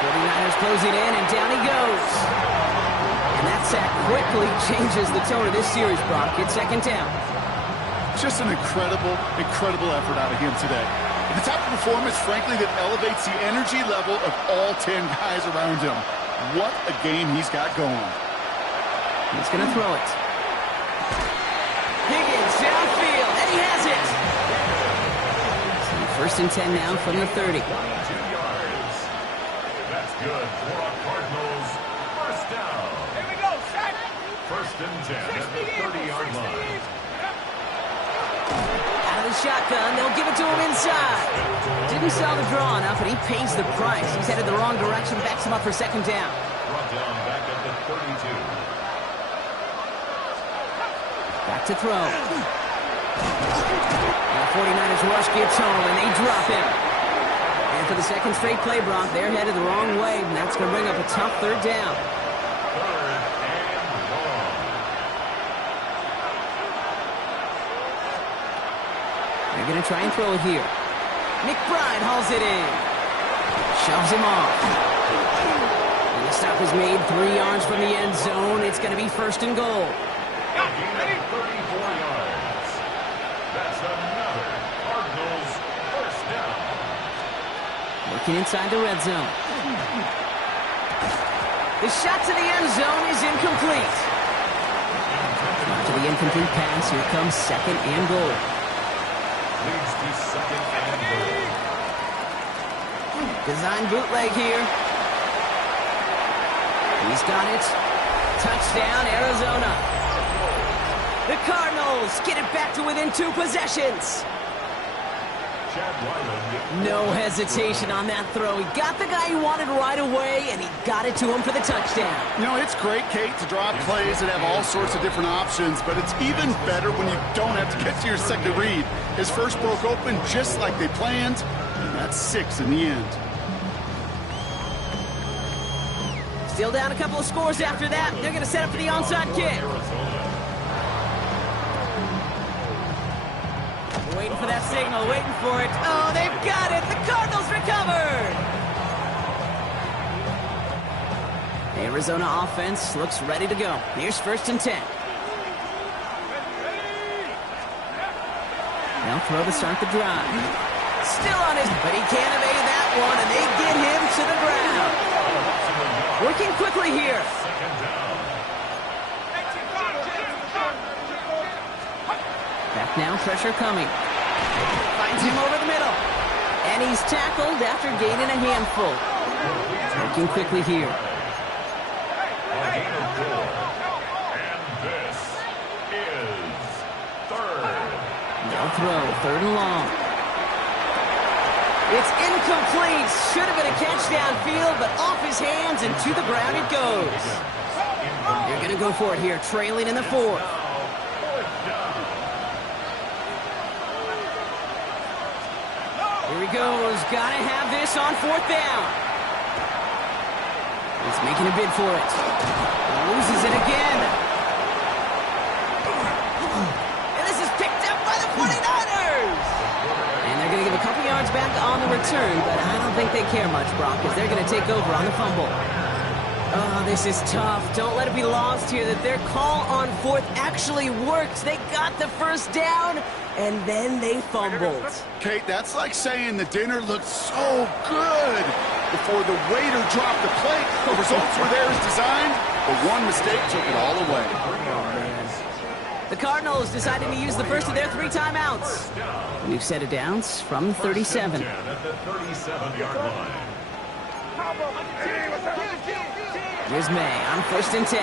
49ers closing in, and down he goes. And that sack quickly changes the tone of this series, Brock. It's second down. Just an incredible effort out of him today. The type of performance, frankly, that elevates the energy level of all 10 guys around him. What a game he's got going. He's going to throw it. Higgins downfield, and he has it. So first and 10 now from the 30. 22 yards. That's good for a Cardinals first down. Here we go, sack. First and 10 at the 30-yard line. Out of the shotgun, they'll give it to him inside. Didn't sell the draw enough, and he pays the price. He's headed the wrong direction, backs him up for second down. Brought down back at the 32. Back to throw. And the 49ers rush gets home, and they drop him. And for the second straight play, Brock, they're headed the wrong way, and that's going to bring up a tough third down. Third and long. They're going to try and throw it here. McBride hauls it in. Shoves him off. And the stop is made 3 yards from the end zone. It's going to be first and goal. Gain of 34 yards. That's another Cardinals first down. Working inside the red zone. The shot to the end zone is incomplete. To the incomplete pass, here comes second and goal. Leads to second and goal. Design bootleg here. He's got it. Touchdown, Arizona. The Cardinals get it back to within 2 possessions. Chad Ryland. No hesitation on that throw. He got the guy he wanted right away, and he got it to him for the touchdown. You know, it's great, Kate, to draw plays and have all sorts of different options, but it's even better when you don't have to get to your second read. His first broke open just like they planned, and that's 6 in the end. Still down a couple of scores after that. They're going to set up for the onside kick. Waiting for that signal, waiting for it. Oh, they've got it. The Cardinals recovered. The Arizona offense looks ready to go. Here's first and 10. They'll throw to start the drive. Still on his, but he can't evade that one, and they get him to the ground. Working quickly here. Back now, pressure coming. Finds him over the middle. And he's tackled after gaining a handful. Working quickly here. A gain of 4. And this is third. They'll throw, 3rd and long. It's incomplete. Should have been a catch downfield, but off his hands and to the ground it goes. They're going to go for it here, trailing in the 4th. Here he goes. Got to have this on 4th down. He's making a bid for it. Loses it again. And this is picked up by the 49ers. And they're going to give a couple yards back on the return, but I don't think they care much, Brock, because they're going to take over on the fumble. Oh, this is tough. Don't let it be lost here that their call on 4th actually worked. They got the 1st down, and then they fumbled. Kate, that's like saying the dinner looked so good before the waiter dropped the plate. The results were there as designed, but one mistake took it all away. The Cardinals deciding to use the first of their 3 timeouts. New set of downs from 37. At the 37-yard line. Here's May on 1st and 10.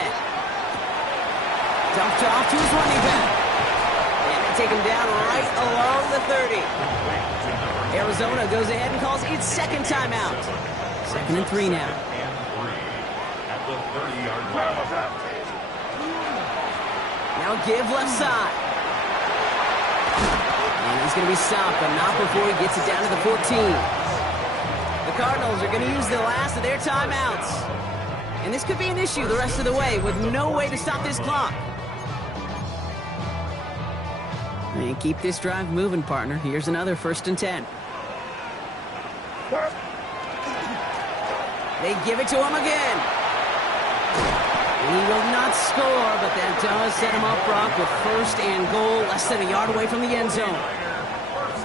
Dumped off to his running back. And they take him down right along the 30. Arizona goes ahead and calls its 2nd timeout. 2nd and 3 now. At the 30-yard line. Now give left side. And he's going to be stopped, but not before he gets it down to the 14. The Cardinals are going to use the last of their timeouts. And this could be an issue the rest of the way with no way to stop this clock. And keep this drive moving, partner. Here's another 1st and 10. They give it to him again. He will not score, but that does set him up, Brock, with 1st and goal, less than a yard away from the end zone.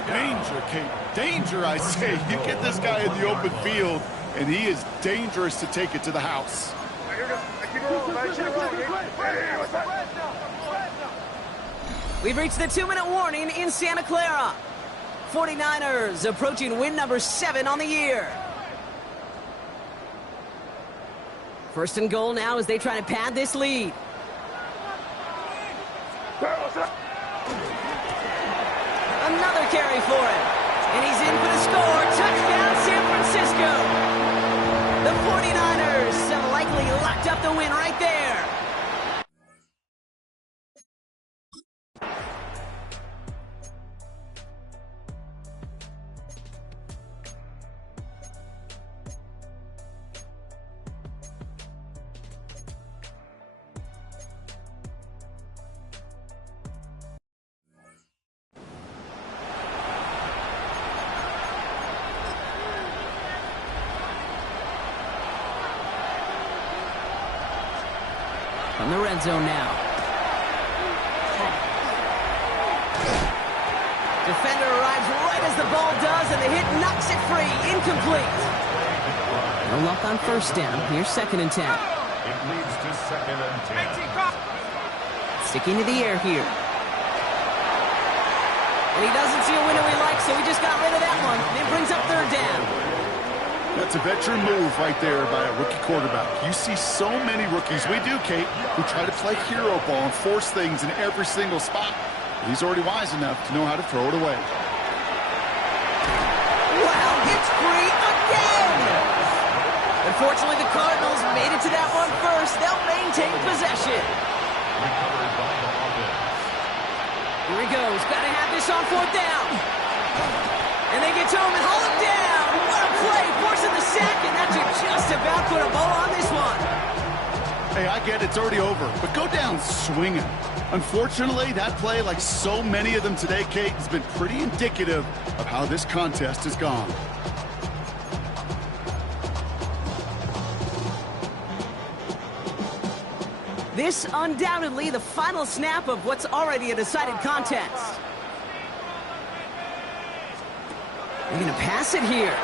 Danger, Kate. Danger, I say. You get this guy in the open field, and he is dangerous to take it to the house. We've reached the 2-minute warning in Santa Clara. 49ers approaching win number 7 on the year. 1st and goal now as they try to pad this lead. Another carry for him. And he's in for the score. Touchdown, San Francisco. The 49ers have likely locked up the win right there. From the red zone now. Defender arrives right as the ball does, and the hit knocks it free. Incomplete. No luck on 1st down. Here's 2nd and 10. It leads to 2nd and 10. Sticking to the air here. And he doesn't see a window he likes, so he just got rid of that one. And it brings up 3rd down. That's a veteran move right there by a rookie quarterback. You see so many rookies, we do, Kate, who try to play hero ball and force things in every single spot. He's already wise enough to know how to throw it away. Wow, it's free again! Unfortunately, the Cardinals made it to that one first. They'll maintain possession. Recovered by the offense. Here he goes. Got to have this on 4th down. And they get to him and haul him down. What a play, forcing the sack, and that should just about put a bow on this one. Hey, I get it's already over, but go down swinging. Unfortunately, that play, like so many of them today, Kate, has been pretty indicative of how this contest has gone. This undoubtedly the final snap of what's already a decided contest. They're going to pass it here.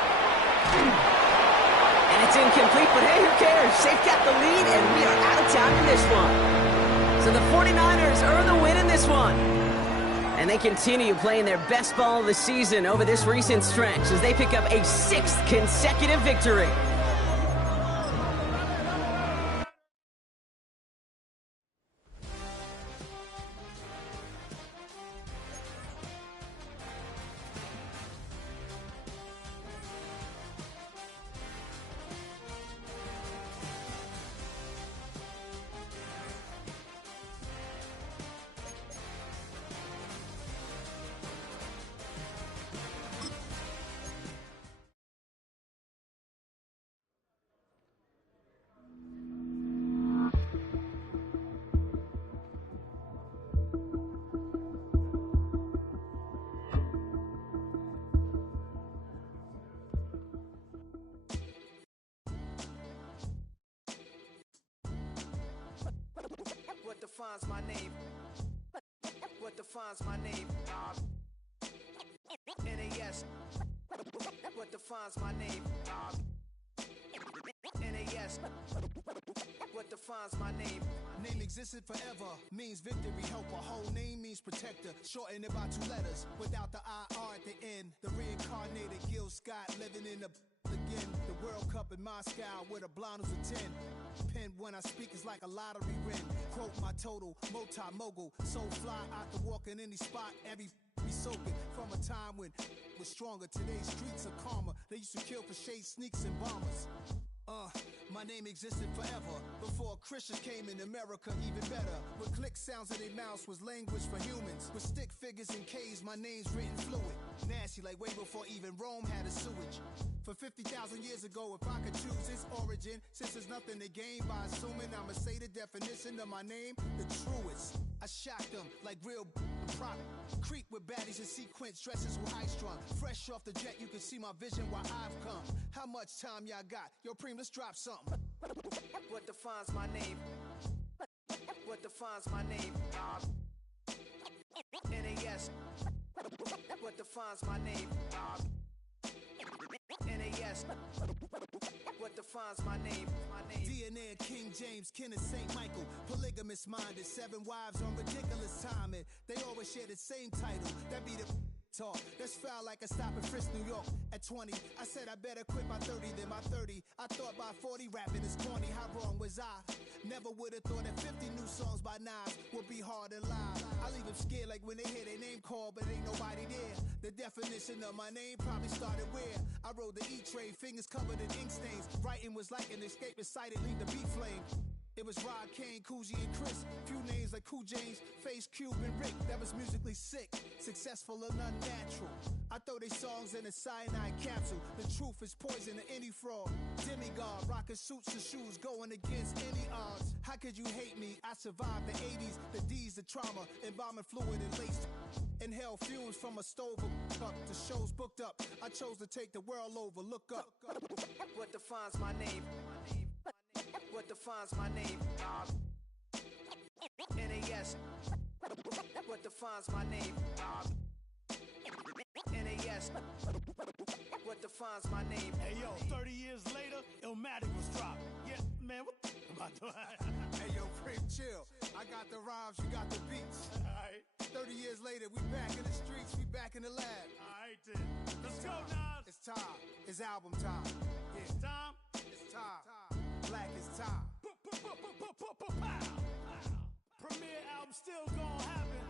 And it's incomplete, but hey, who cares? They've got the lead, and we are out of time in this one. So the 49ers earn the win in this one. And they continue playing their best ball of the season over this recent stretch as they pick up a 6th consecutive victory. What defines my name? What defines my name? NAS. What defines my name? NAS. What defines my name? Name existed forever, means victory, helper. Whole name means protector, shorten it by 2 letters, without the IR at the end. The reincarnated Gil Scott, living in the again. The World Cup in Moscow with a blonde who's a 10. Pen when I speak is like a lottery win. Quote my total, multi-mogul. So fly, I can walk in any spot, every be soaking. From a time when was stronger, today's streets are calmer. They used to kill for shade sneaks and bombers. My name existed forever. Before Christians came in America, even better. With click sounds in their mouths was language for humans. With stick figures and K's, my name's written fluid. Nasty like way before even Rome had a sewage. For 50,000 years ago, if I could choose its origin, since there's nothing to gain by assuming, I'ma say the definition of my name, the truest. I shocked them like real prop. Creep with baddies in sequence, dresses with high strung. Fresh off the jet, you can see my vision where I've come. How much time y'all got? Yo, Preem, let's drop something. What defines my name? What defines my name? NAS. What defines my name? NAS. What defines my name? DNA of King James, kin of St. Michael. Polygamous minded, 7 wives on ridiculous timing. They always share the same title. That be the talk. That's foul like a stop in Frisk, New York. At 20, I said I better quit by 30 than my 30. I thought by 40 rapping is corny. How wrong was I? Never would have thought that 50 new songs by Nas would be hard and live. I leave them scared like when they hear their name called, but ain't nobody there. The definition of my name probably started where I rode the E-train, fingers covered in ink stains. Writing was like an escape excited, leave the beat flame. It was Rod Kane, Coogee, and Chris. Few names like Cool James, Face, Cube, and Rick. That was musically sick, successful and unnatural. I throw they songs in a cyanide capsule. The truth is poison to any fraud. Demigod, rocking suits and shoes, going against any odds. How could you hate me? I survived the 80s, the D's, the trauma, embalming fluid and laced. Inhale fumes from a stove up. The show's booked up. I chose to take the world over. Look up. What defines my name? What defines my name? NAS. What defines my name? NAS. What defines my name? Hey yo, 30 years later, Illmatic was dropped. Yeah, man, what the am I doing? Hey yo, Preem, chill. I got the rhymes, you got the beats. Alright. 30 years later, we back in the streets, we back in the lab. Alright then. Let's go, Nas. It's time. It's album time. Yeah. It's time. It's time. Black is time. Premiere album still gonna happen.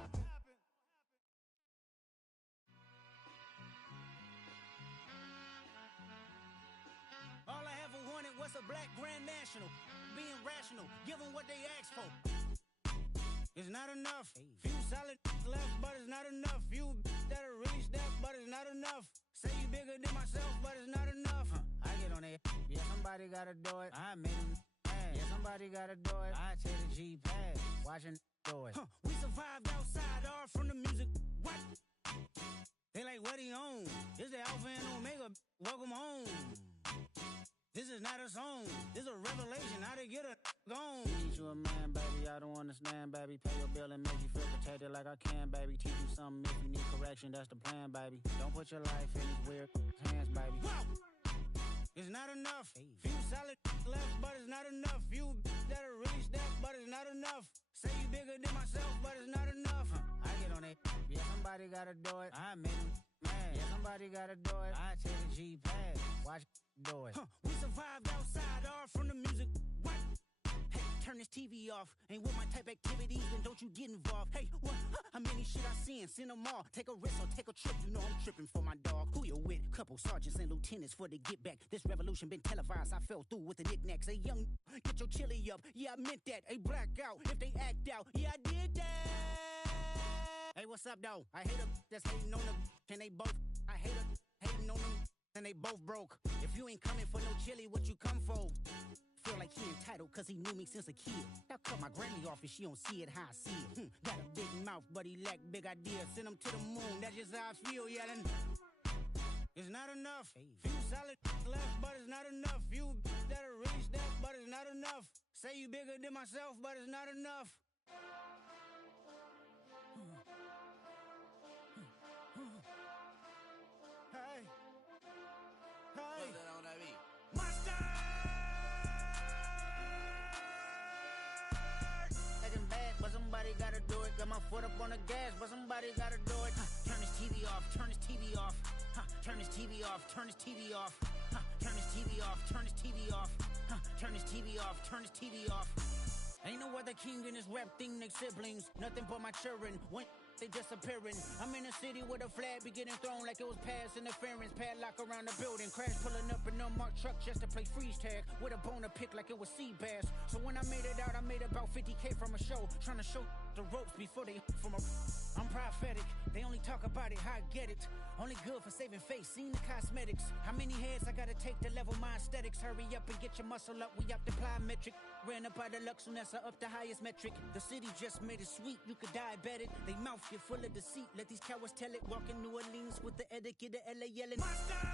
All I ever wanted was a black Grand National. Being rational, give them what they ask for. It's not enough. Few solid left, but it's not enough. Few that'll really step, but it's not enough. Say you bigger than myself, but it's not enough. I get on it. Yeah, somebody gotta do it. I made them mad. Yeah, somebody gotta do it. I take the G-Pad. Watching do it. We survived outside, all from the music. What? They like, what he on? It's the Alpha and Omega. Welcome home. This is not a song. This is a revelation. How to get a gone. Need you a man, baby. I don't understand, baby. Pay your bill and make you feel protected like I can, baby. Teach you something if you need correction. That's the plan, baby. Don't put your life in these weird hands, baby. Whoa! It's not enough. Few solid left, but it's not enough. Few that are really step, but it's not enough. Say you bigger than myself, but it's not enough. I get on it. Yeah, somebody gotta do it. I made him mad. Yeah, somebody gotta do it. I take a G-pad. Watch do it. We survived outside, all from the music. What? Hey, turn this TV off. Ain't with my type activities, then don't you get involved. Hey, what? How many shit I seen? Send them all. Take a risk or take a trip. You know I'm tripping for my dog. Who you with? Couple sergeants and lieutenants for the get back. This revolution been televised. I fell through with the knickknacks. Hey, young, get your chili up. Yeah, I meant that. Hey, black out if they act out. Yeah, I did that. Hey, what's up, though? I hate them that's hating on them. And they both. I hate them hating on them. And they both broke. If you ain't coming for no chili, what you come for? Feel like he entitled cause he knew me since a kid. Now cut my granny off if she don't see it how I see it. Got a big mouth, but he lack big ideas. Send him to the moon, that's just how I feel yelling. It's not enough. Few solid left, but it's not enough. Few that are really step, but it's not enough. Say you bigger than myself, but it's not enough. Hey. Hey. Monster! Acting bad, but somebody gotta do it. Got my foot up on the gas, but somebody gotta do it. Turn this TV off, turn this TV off. Turn this TV off, turn this TV off. Turn this TV off, turn this TV off. Turn this TV off, turn this TV off. Ain't no other king in this rap thing, they siblings. Nothing but my children. When they disappearing. I'm in a city with a flag be getting thrown like it was pass interference. Padlock around the building. Crash pulling up an unmarked truck just to play freeze tag. With a bone to pick like it was sea bass. So when I made it out, I made about 50K from a show. Trying to show the ropes before they from a... I'm prophetic. They only talk about it, how I get it. Only good for saving face, seen the cosmetics. How many heads I gotta take to level my aesthetics? Hurry up and get your muscle up, we up the plyometric. Ran up out of luck, soon as I up the highest metric. The city just made it sweet, you could diabetic. They mouth get full of deceit, let these cowards tell it. Walk in New Orleans with the etiquette of LA yelling Monster! Oh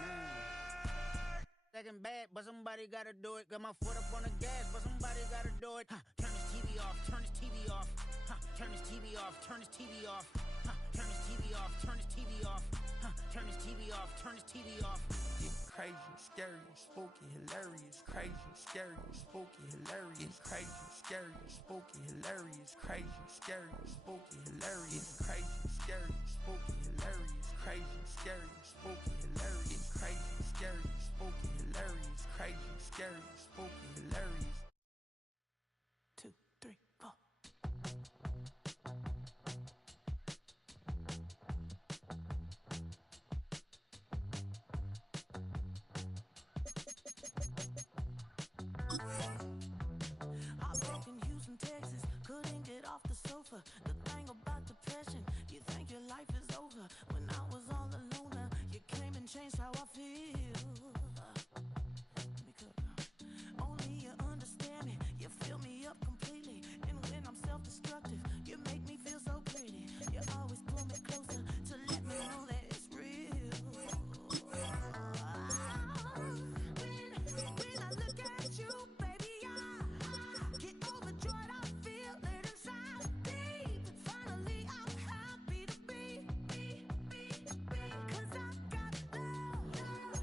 man. Second bad, but somebody gotta do it. Got my foot up on the gas, but somebody gotta do it. Turn this TV off, turn this TV off. Turn this TV off, turn this TV off. Turn this TV off, turn this TV off. Turn this TV off, turn this TV off. It's crazy, scary, spooky, hilarious. Crazy, scary, spooky, hilarious. Crazy, scary, spooky, hilarious. Crazy, scary, spooky, hilarious. Crazy, scary, spooky, hilarious. Crazy, scary, spooky, hilarious. Crazy, scary, spooky, hilarious. Crazy, scary, spooky, hilarious. 2, 3, 4. Texas, couldn't get off the sofa. The thing about depression, you think your life is over. When I was all alone, you came and changed how I feel. Only you understand me, you fill me up completely. And when I'm self-destructive, you make me feel so pretty. You always pull me closer to let me know that it's real. When I look at you, baby, I get overjoyed. I feel it inside deep. Finally, I'm happy to be. 'Cause I got love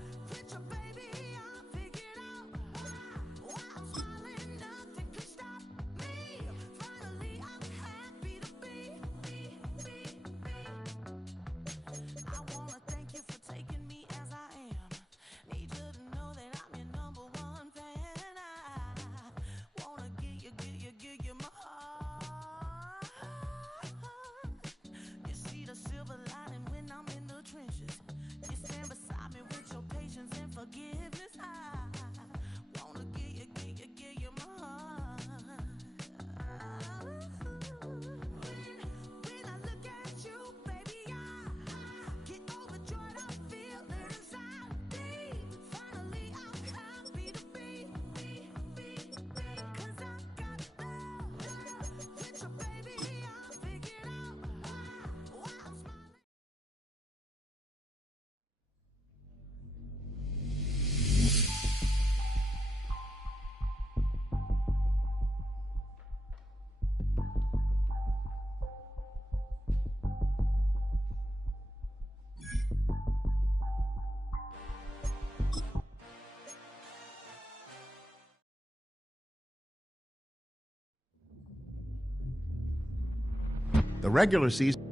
The regular season.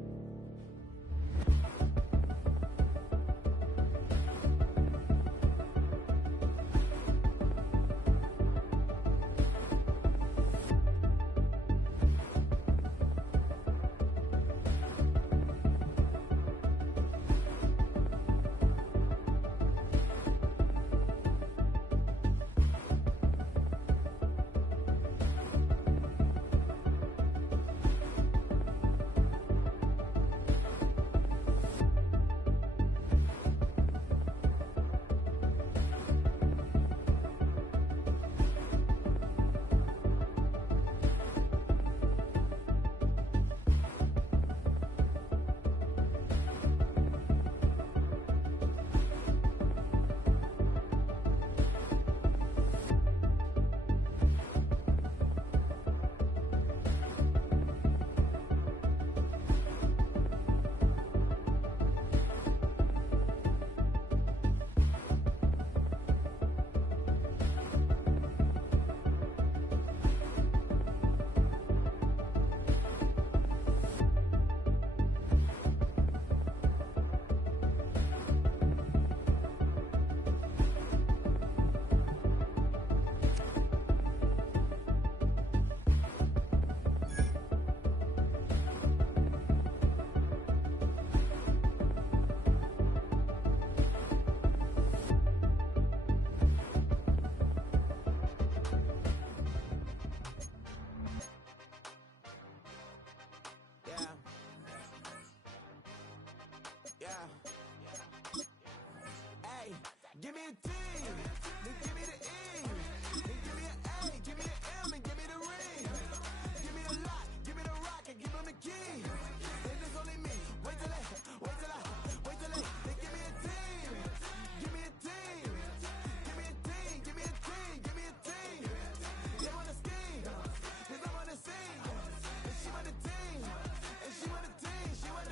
Give me a T, then give me the E, then give me an A, give me an M, and give me the ring. Give me the lock, give me the rock, and give them the key. And it's only me. Wait till they, then give me a team. Give me a team. Give me a team, give me a team, give me a team. They wanna scheme, cause I wanna sing. And she want the team, and she want the team, she want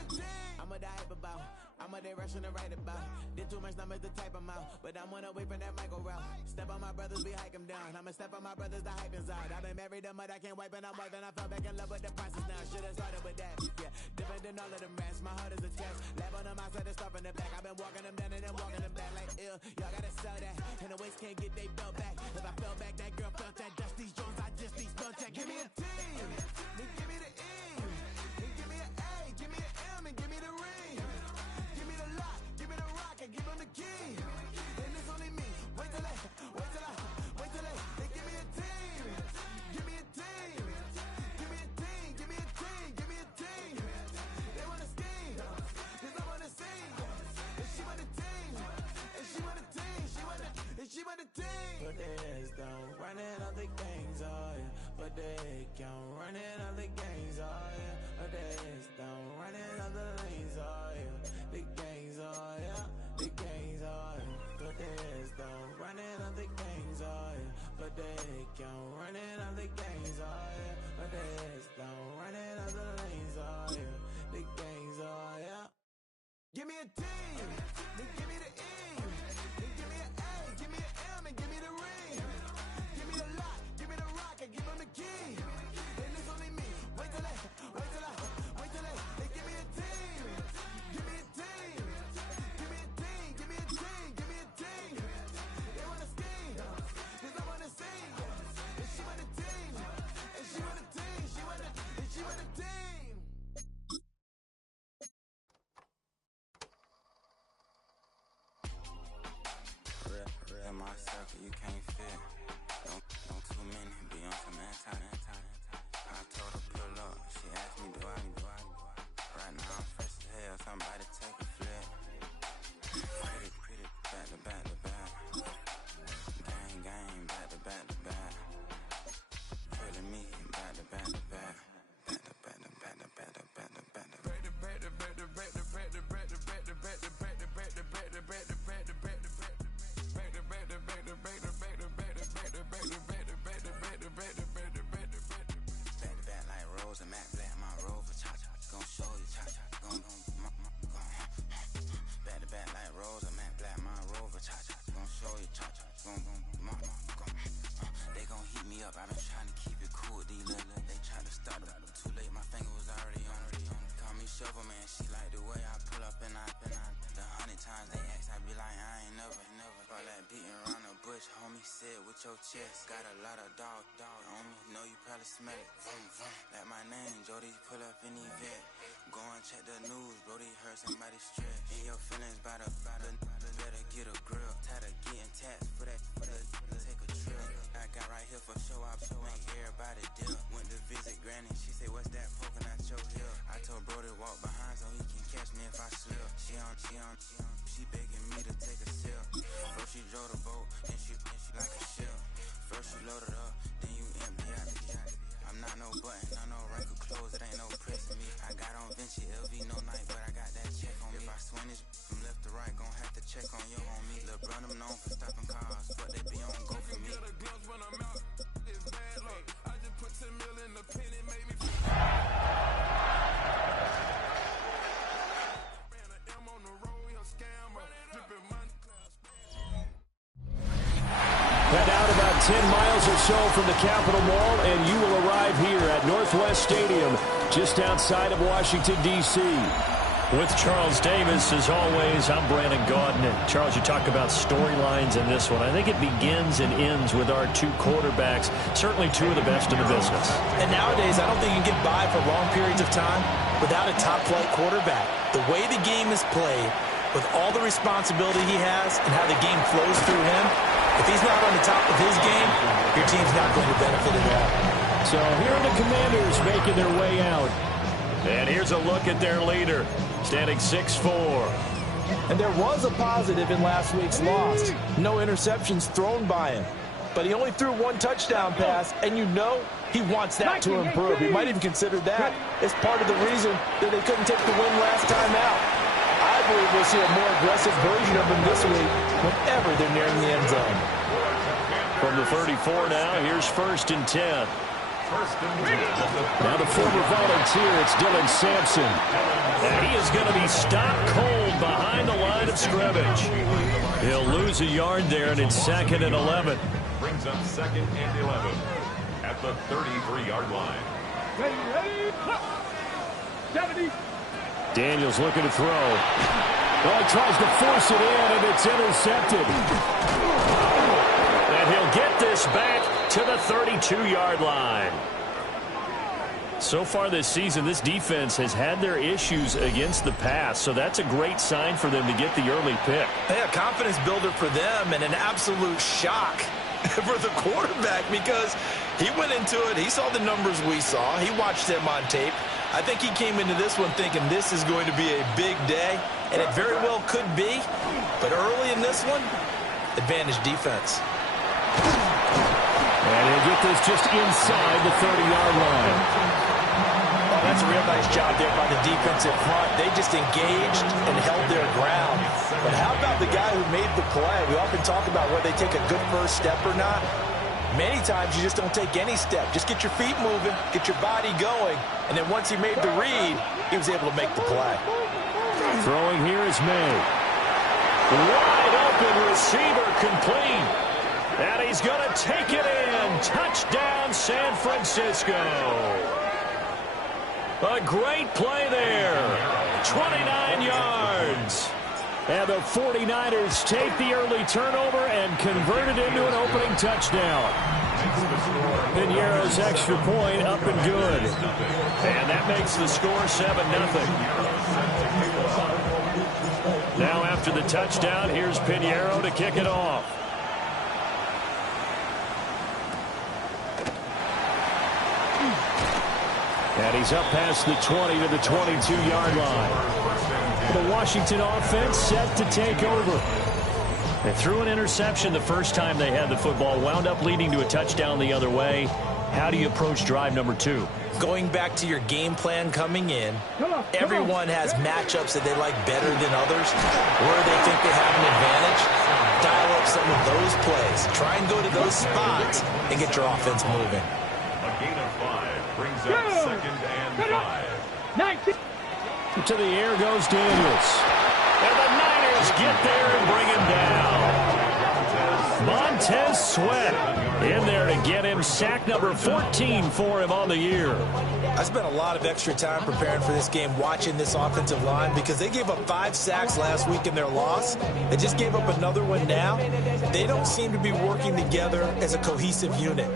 the team. I'ma die about, I'ma they rushing to write about. Did too much numbers to type them out, but I'm on away from that micro route. Step on my brothers, we hike them down. I'ma step on my brothers, the hype is out. I've been married them, but I can't wipe, and I'm more than I fell back in love with the process now. Should've started with that, yeah. Different than all of them rats, my heart is a test. Lab on them outside and stuff in the back. I've been walking them down and then walking them back like ill. Y'all gotta sell that, and the waist can't get they belt back. If I fell back, that girl felt that. Dust these Jones, I just need spell check. Give me a T, then give me the E, then give me an A, give me an M, and give me the ring. Give me the lock, give me the rock, and give them the key. And it's only me. Wait till they, then give me a team. Give me a team. Give me a team, give me a team, give me a team. They wanna scheme, cause I wanna sing. And she want the team, and she want the team, she want the team. Put their heads down, running all the gangs, oh yeah. Put their head down, running all the gangs, oh yeah. Put their heads down, running all the lanes, oh yeah. The gangs, oh yeah. The gangs, oh yeah. Put their heads down, running all the gangs, oh yeah. Put their head down, running all the gangs, oh yeah. Put their heads down, running all the lanes, oh yeah. The gangs, oh yeah. Give me a T, then give me the E, then give me an A, give me an M, and give me the ring. Give me the lock, give me the rock, and give them the key. And it's only me. Wait till they, then give me a team. Give me a team. Give me a team, give me a team, give me a team. They wanna scheme, cause I wanna sing. And she want the team, and she want the team, she want the team. Real my circle, you can't fit. Don't too many, be on some anti. I told her pull up, she asked me do I. Right now I'm fresh as hell, somebody take a flip. Pretty, back to back. Gang, back to back. Feeling me, back to back. They gon' heat me up, I been trying to keep it cool. These little, they try to start up. Too late, my finger was already said with your chest. Got a lot of dog on me. Know you probably smell it. Vroom, vroom. Like my name, Jody, pull up in the vet. Go and check the news, Brody heard somebody stress. In your feelings by the better get a grill. Tired of getting taxed for that, take a trip. I got right here for show up, make everybody deal. Went to visit Granny, she said, what's that poking out your heel? I told Brody walk behind so he can catch me if I slip. She begging me to take a sip. First she drove the boat, then she like a ship. First you load it up, then you empty out the yacht. I'm not no button, not no wrinkle clothes, it ain't no pressing me. I got on Vinci, LV, no night, but I got that check on me. If I swing this from left to right, gon' have to check on your homie. Lil' bro, I'm known for stopping cars, but they be on go for me. I just put 10 mil in the pen, it made me Head out about 10 miles or so from the Capitol Mall, and you will arrive here at Northwest Stadium, just outside of Washington, D.C. With Charles Davis, as always, I'm Brandon Gaudin. And Charles, you talk about storylines in this one. I think it begins and ends with our two quarterbacks, certainly two of the best in the business. And nowadays, I don't think you can get by for long periods of time without a top-flight quarterback. The way the game is played, with all the responsibility he has and how the game flows through him, if he's not on the top of his game, your team's not going to benefit at all. So here are the Commanders making their way out. And here's a look at their leader, standing 6'4". And there was a positive in last week's loss. No interceptions thrown by him. But he only threw one touchdown pass, and you know he wants that to improve. He might even consider that as part of the reason that they couldn't take the win last time out. I believe we'll see a more aggressive version of him this week whenever they're nearing the end zone. From the 34 now, here's 1st and 10. Now the former volunteer, it's Dylan Sampson. And he is going to be stopped cold behind the line of scrimmage. He'll lose a yard there, and it's 2nd and 11. Brings up 2nd and 11 at the 33-yard line. Ready, 70. Daniels looking to throw. Well, he tries to force it in, and it's intercepted. And he'll get this back to the 32-yard line. So far this season, this defense has had their issues against the pass, so that's a great sign for them to get the early pick. Yeah, confidence builder for them and an absolute shock for the quarterback because he went into it, he saw the numbers we saw, he watched them on tape. I think he came into this one thinking this is going to be a big day, and it very well could be. But early in this one, advantage defense. And he'll get this just inside the 30-yard line. Oh, that's a real nice job there by the defensive front. They just engaged and held their ground. But how about the guy who made the play? We often talk about whether they take a good first step or not. Many times you just don't take any step. Just get your feet moving, get your body going, and then once he made the read, he was able to make the play. Throwing here is May. Wide open receiver complete. And he's going to take it in. Touchdown, San Francisco. A great play there. 29 yards. And the 49ers take the early turnover and convert it into an opening touchdown. Piñeiro's extra point up and good. And that makes the score 7-0. Now after the touchdown, here's Piñeiro to kick it off. And he's up past the 20 to the 22-yard line. The Washington offense set to take over. They threw an interception the first time they had the football, wound up leading to a touchdown the other way. How do you approach drive number 2? Going back to your game plan coming in, everyone has matchups that they like better than others, where they think they have an advantage. Dial up some of those plays. Try and go to those spots and get your offense moving. A gain of 5 brings up 2nd and 5. 19. To the air goes Daniels. And the Niners get there and bring him down. Montez Sweat in there to get him sack number 14 for him on the year. I spent a lot of extra time preparing for this game watching this offensive line because they gave up 5 sacks last week in their loss. They just gave up another one now. They don't seem to be working together as a cohesive unit.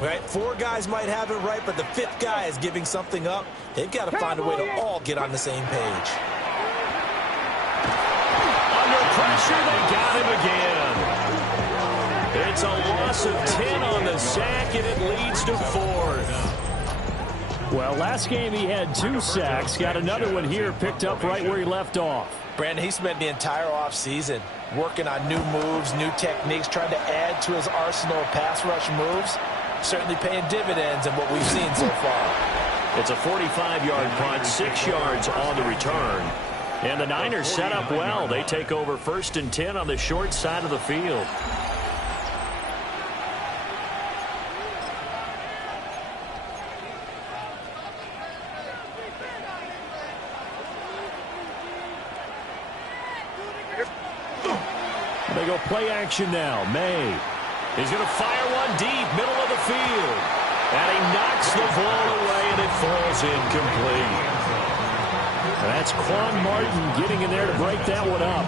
Right? 4 guys might have it right, but the 5th guy is giving something up. They've got to find a way to all get on the same page. Under pressure, they got him again. It's a loss of 10 on the sack, and it leads to 4th. Well, last game he had 2 sacks. Got another one here, picked up right where he left off. Brandon, he spent the entire offseason working on new moves, new techniques, trying to add to his arsenal of pass rush moves. Certainly paying dividends in what we've seen so far. It's a 45-yard punt, 6 yards on the return. And the Niners set up well. They take over 1st and 10 on the short side of the field. They go play action now. May. He's going to fire one deep, middle of the field. And he knocks the ball away, and it falls incomplete. That's Quan Martin getting in there to break that one up.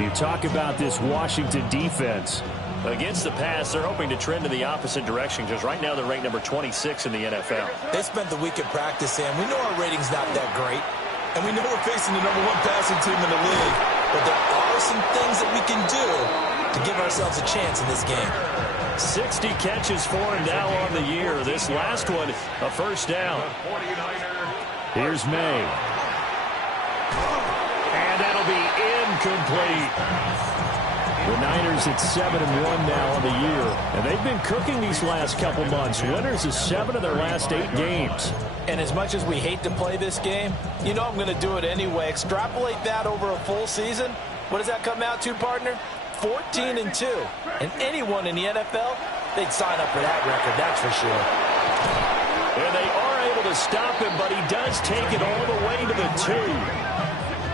You talk about this Washington defense. Against the pass, they're hoping to trend in the opposite direction because right now they're ranked number 26 in the NFL. They spent the week at practice, Sam. We know our rating's not that great. And we know we're facing the number 1 passing team in the league. But there are some things that we can do to give ourselves a chance in this game. 60 catches for him now on the year. This last one, a first down. Here's May. And that'll be incomplete. The Niners at 7-1 now on the year. And they've been cooking these last couple months. Winners of 7 of their last 8 games. And as much as we hate to play this game, you know I'm going to do it anyway. Extrapolate that over a full season. What does that come out to, partner? 14-2. And anyone in the NFL, they'd sign up for that record, that's for sure. And they are able to stop him, but he does take it all the way to the 2.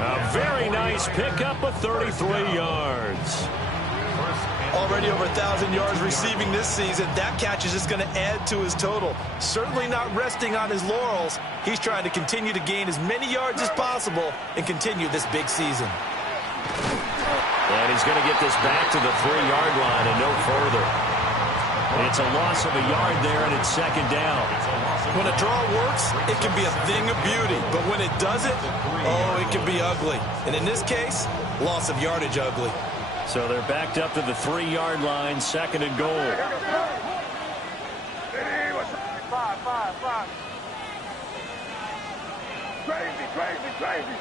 A very nice pickup of 33 yards. Already over 1,000 yards receiving this season. That catch is just going to add to his total. Certainly not resting on his laurels. He's trying to continue to gain as many yards as possible and continue this big season. And he's going to get this back to the 3-yard line and no further. It's a loss of a yard there, and it's 2nd down. When a draw works, it can be a thing of beauty. But when it doesn't, oh, it can be ugly. And in this case, loss of yardage ugly. So they're backed up to the 3-yard line, 2nd and goal. Five. Crazy.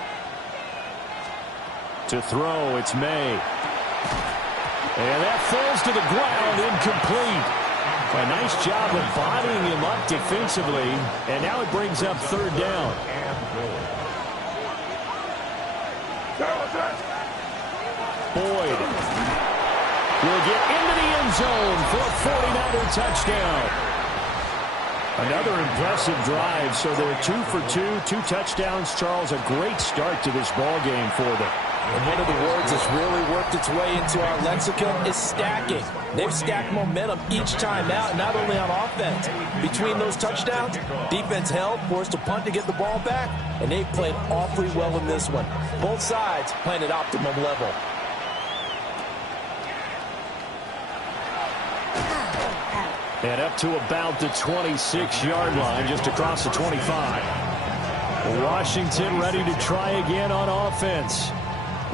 To throw, it's May. And that falls to the ground, incomplete. A nice job of bodying him up defensively, and now it brings up 3rd down. Boyd will get into the end zone for a 49er touchdown. Another impressive drive, so they're 2 for 2, 2 touchdowns. Charles, a great start to this ball game for them. And one of the words that's really worked its way into our lexicon is stacking. They've stacked momentum each time out, not only on offense. Between those touchdowns, defense held, forced a punt to get the ball back, and they've played awfully well in this one. Both sides playing at optimum level. And up to about the 26-yard line, just across the 25. Washington ready to try again on offense.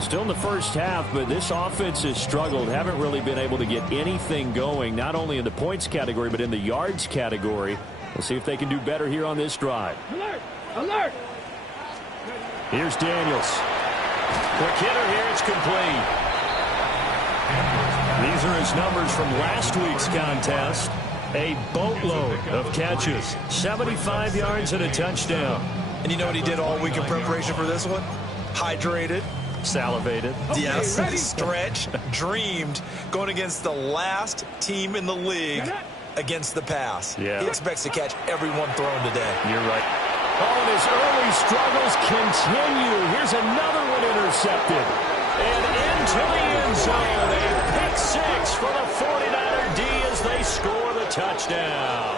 Still in the first half, but this offense has struggled. Haven't really been able to get anything going, not only in the points category, but in the yards category. We'll see if they can do better here on this drive. Alert! Here's Daniels. Quick hitter here, it's complete. These are his numbers from last week's contest. A boatload of catches. 75 yards and a touchdown. And you know what he did all week in preparation for this one? Hydrated. Salivated. Yes, stretched, dreamed, going against the last team in the league against the pass. Yeah. He expects to catch every one thrown today. You're right. Oh, and his early struggles continue. Here's another one intercepted. And into the end zone. A pick 6 for the 49ers. D as they score the touchdown.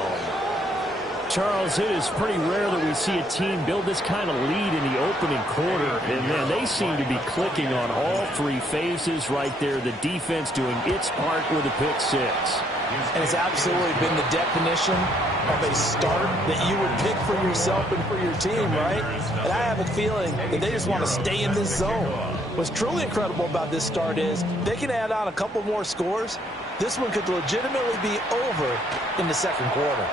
Charles, it is pretty rare that we see a team build this kind of lead in the opening quarter, and man, they seem to be clicking on all three phases right there. The defense doing its part with a pick six. And it's absolutely been the definition of a start that you would pick for yourself and for your team, right? And I have a feeling that they just want to stay in this zone. What's truly incredible about this start is they can add on a couple more scores. This one could legitimately be over in the second quarter.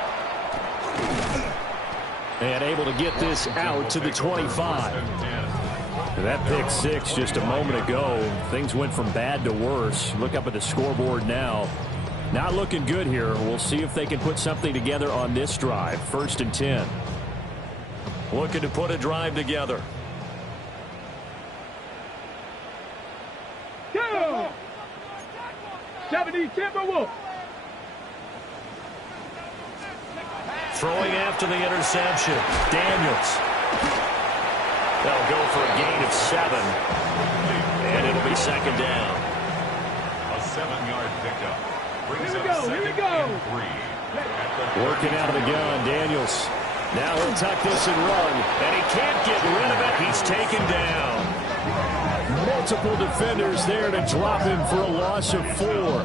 And able to get this out to the 25. That pick six just a moment ago. Things went from bad to worse. Look up at the scoreboard now. Not looking good here. We'll see if they can put something together on this drive. 1st and 10. Looking to put a drive together. Go! 70 Timberwolves. Throwing after the interception. Daniels. They'll go for a gain of 7. And it'll be second down. A 7-yard pickup. Here we go. Working out of the gun, Daniels. Now he'll tuck this and run. And he can't get rid of it. He's taken down. Multiple defenders there to drop him for a loss of 4.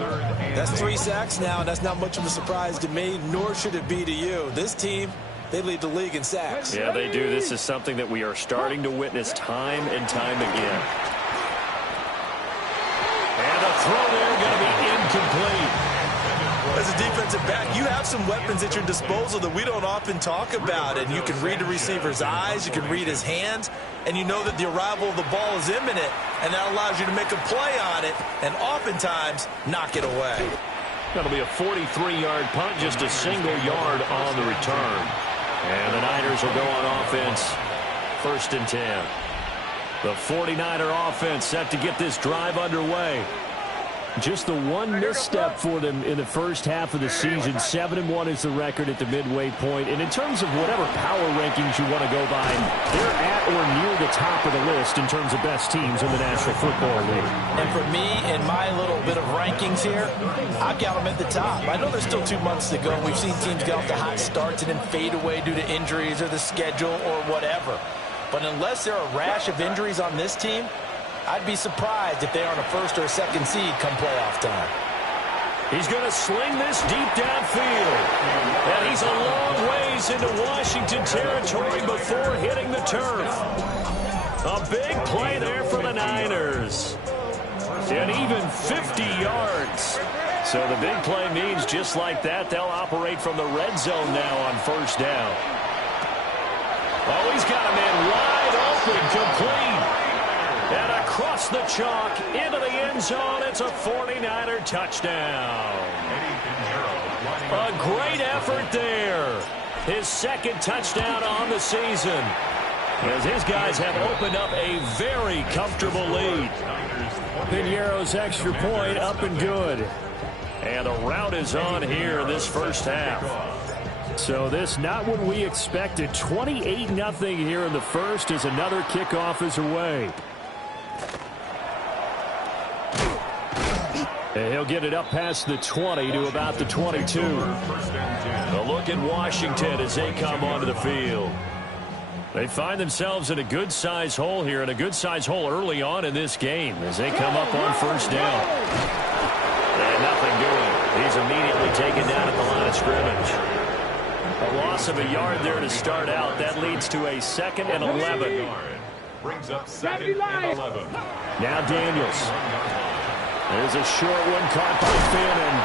That's 3 sacks now, and that's not much of a surprise to me, nor should it be to you. This team, they lead the league in sacks. Yeah, they do. This is something that we are starting to witness time and time again. And a throw there going to be incomplete. As a defensive back, you have some weapons at your disposal that we don't often talk about, and you can read the receiver's eyes, you can read his hands, and you know that the arrival of the ball is imminent, and that allows you to make a play on it and oftentimes knock it away. That'll be a 43-yard punt, just a single yard on the return. And the Niners will go on offense, 1st and 10. The 49er offense set to get this drive underway. Just the one misstep for them in the first half of the season. 7-1 is the record at the midway point. And in terms of whatever power rankings you want to go by, they're at or near the top of the list in terms of best teams in the National Football League. And for me, in my little bit of rankings here, I've got them at the top. I know there's still 2 months to go. We've seen teams get off to hot starts and then fade away due to injuries or the schedule or whatever. But unless there are a rash of injuries on this team, I'd be surprised if they aren't a 1st or a 2nd seed come playoff time. He's going to sling this deep downfield. And he's a long ways into Washington territory before hitting the turf. A big play there for the Niners. And even 50 yards. So the big play means just like that, they'll operate from the red zone now on 1st down. Oh, he's got a man wide open, complete. And across the chalk, into the end zone, it's a 49er touchdown. A great effort there. His 2nd touchdown on the season. As his guys have opened up a very comfortable lead. Piñeiro's extra point up and good. And the route is on here in this first half. So this not what we expected. 28-0 here in the first as another kickoff is away. And he'll get it up past the 20 to about the 22. A look at Washington as they come onto the field. They find themselves in a good-sized hole here, and a good-sized hole early on in this game as they come up on 1st down. And nothing doing. He's immediately taken down at the line of scrimmage. A loss of a yard there to start out. That leads to a 2nd and 11. Brings up 2nd and 11. Now Daniels. There's a short one caught by Fannin.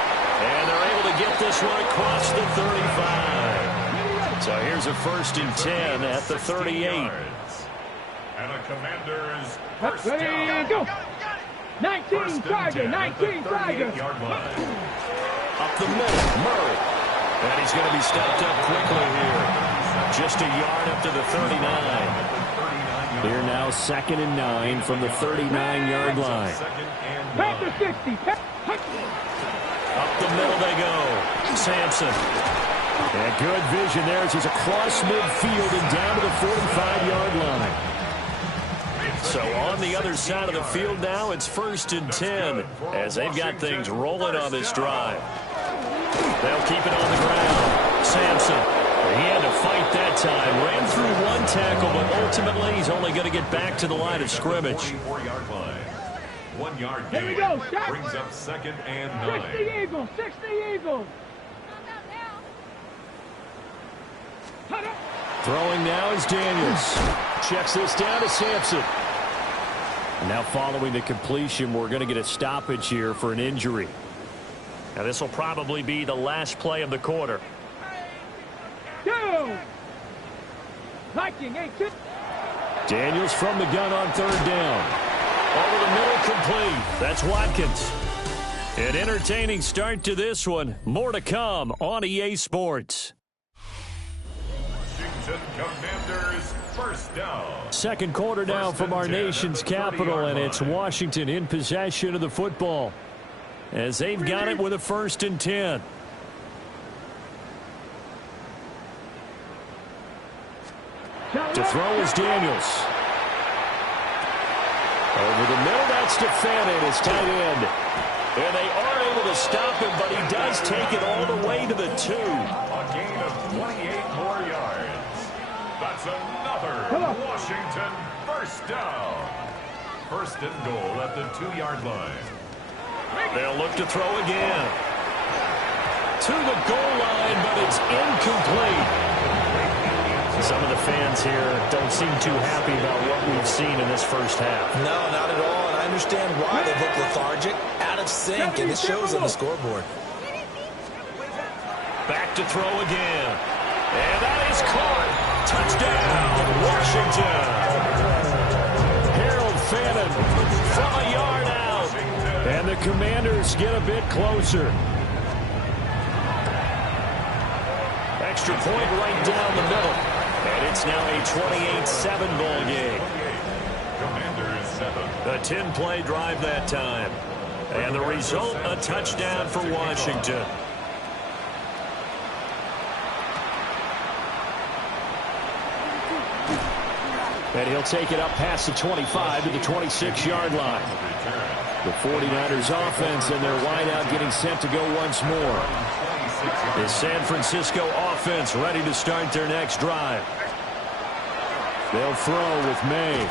And they're able to get this one across the 35. So here's a 1st and 10 at the 38. And a Commander's 1st Ready, down. go. 19 Tiger, 19 Tiger. Up the middle, Murray. And he's going to be stopped up quickly here. Just a yard up to the 39. Here now 2nd and 9 from the 39-yard line. Panther 60. Up the middle they go. Sampson. And good vision there as he's across midfield and down to the 45-yard line. So on the other side of the field now, it's 1st and 10 as they've got things rolling on this drive. They'll keep it on the ground. Sampson, he had to fight that time. Ran through one tackle, but ultimately he's only going to get back to the line of scrimmage. 44-yard line. 1 yard gain. Here we go. Stop. Brings up 2nd and 9. 60 Eagles. 60 Eagles. Throwing now is Daniels. Checks this down to Sampson. Now following the completion, we're going to get a stoppage here for an injury. Now this will probably be the last play of the quarter. Daniels from the gun on 3rd down. Over the middle, complete. That's Watkins. An entertaining start to this one. More to come on EA Sports. Washington Commanders, first down. Second quarter now from our nation's capital, and it's Washington in possession of the football as they've got it with a 1st and 10. To throw is Daniels. Over the middle, that's defended. His tight end. And they are able to stop him, but he does take it all the way to the 2. A gain of 28 more yards. That's another Washington first down. 1st and goal at the 2-yard line. They'll look to throw again. To the goal line, but it's incomplete. Some of the fans here don't seem too happy about what we've seen in this first half. No, not at all, and I understand why they look lethargic, out of sync, and it shows on the scoreboard. Back to throw again. And that is caught. Touchdown, Washington. Harold Fannin from a yard out. And the Commanders get a bit closer. Extra point right down the middle. And it's now a 28-7 ball game. Commanders 7. A 10-play drive that time. And the result, a touchdown for Washington. And he'll take it up past the 25 to the 26-yard line. The 49ers offense and their wideout getting set to go once more. The San Francisco offense ready to start their next drive. They'll throw with May.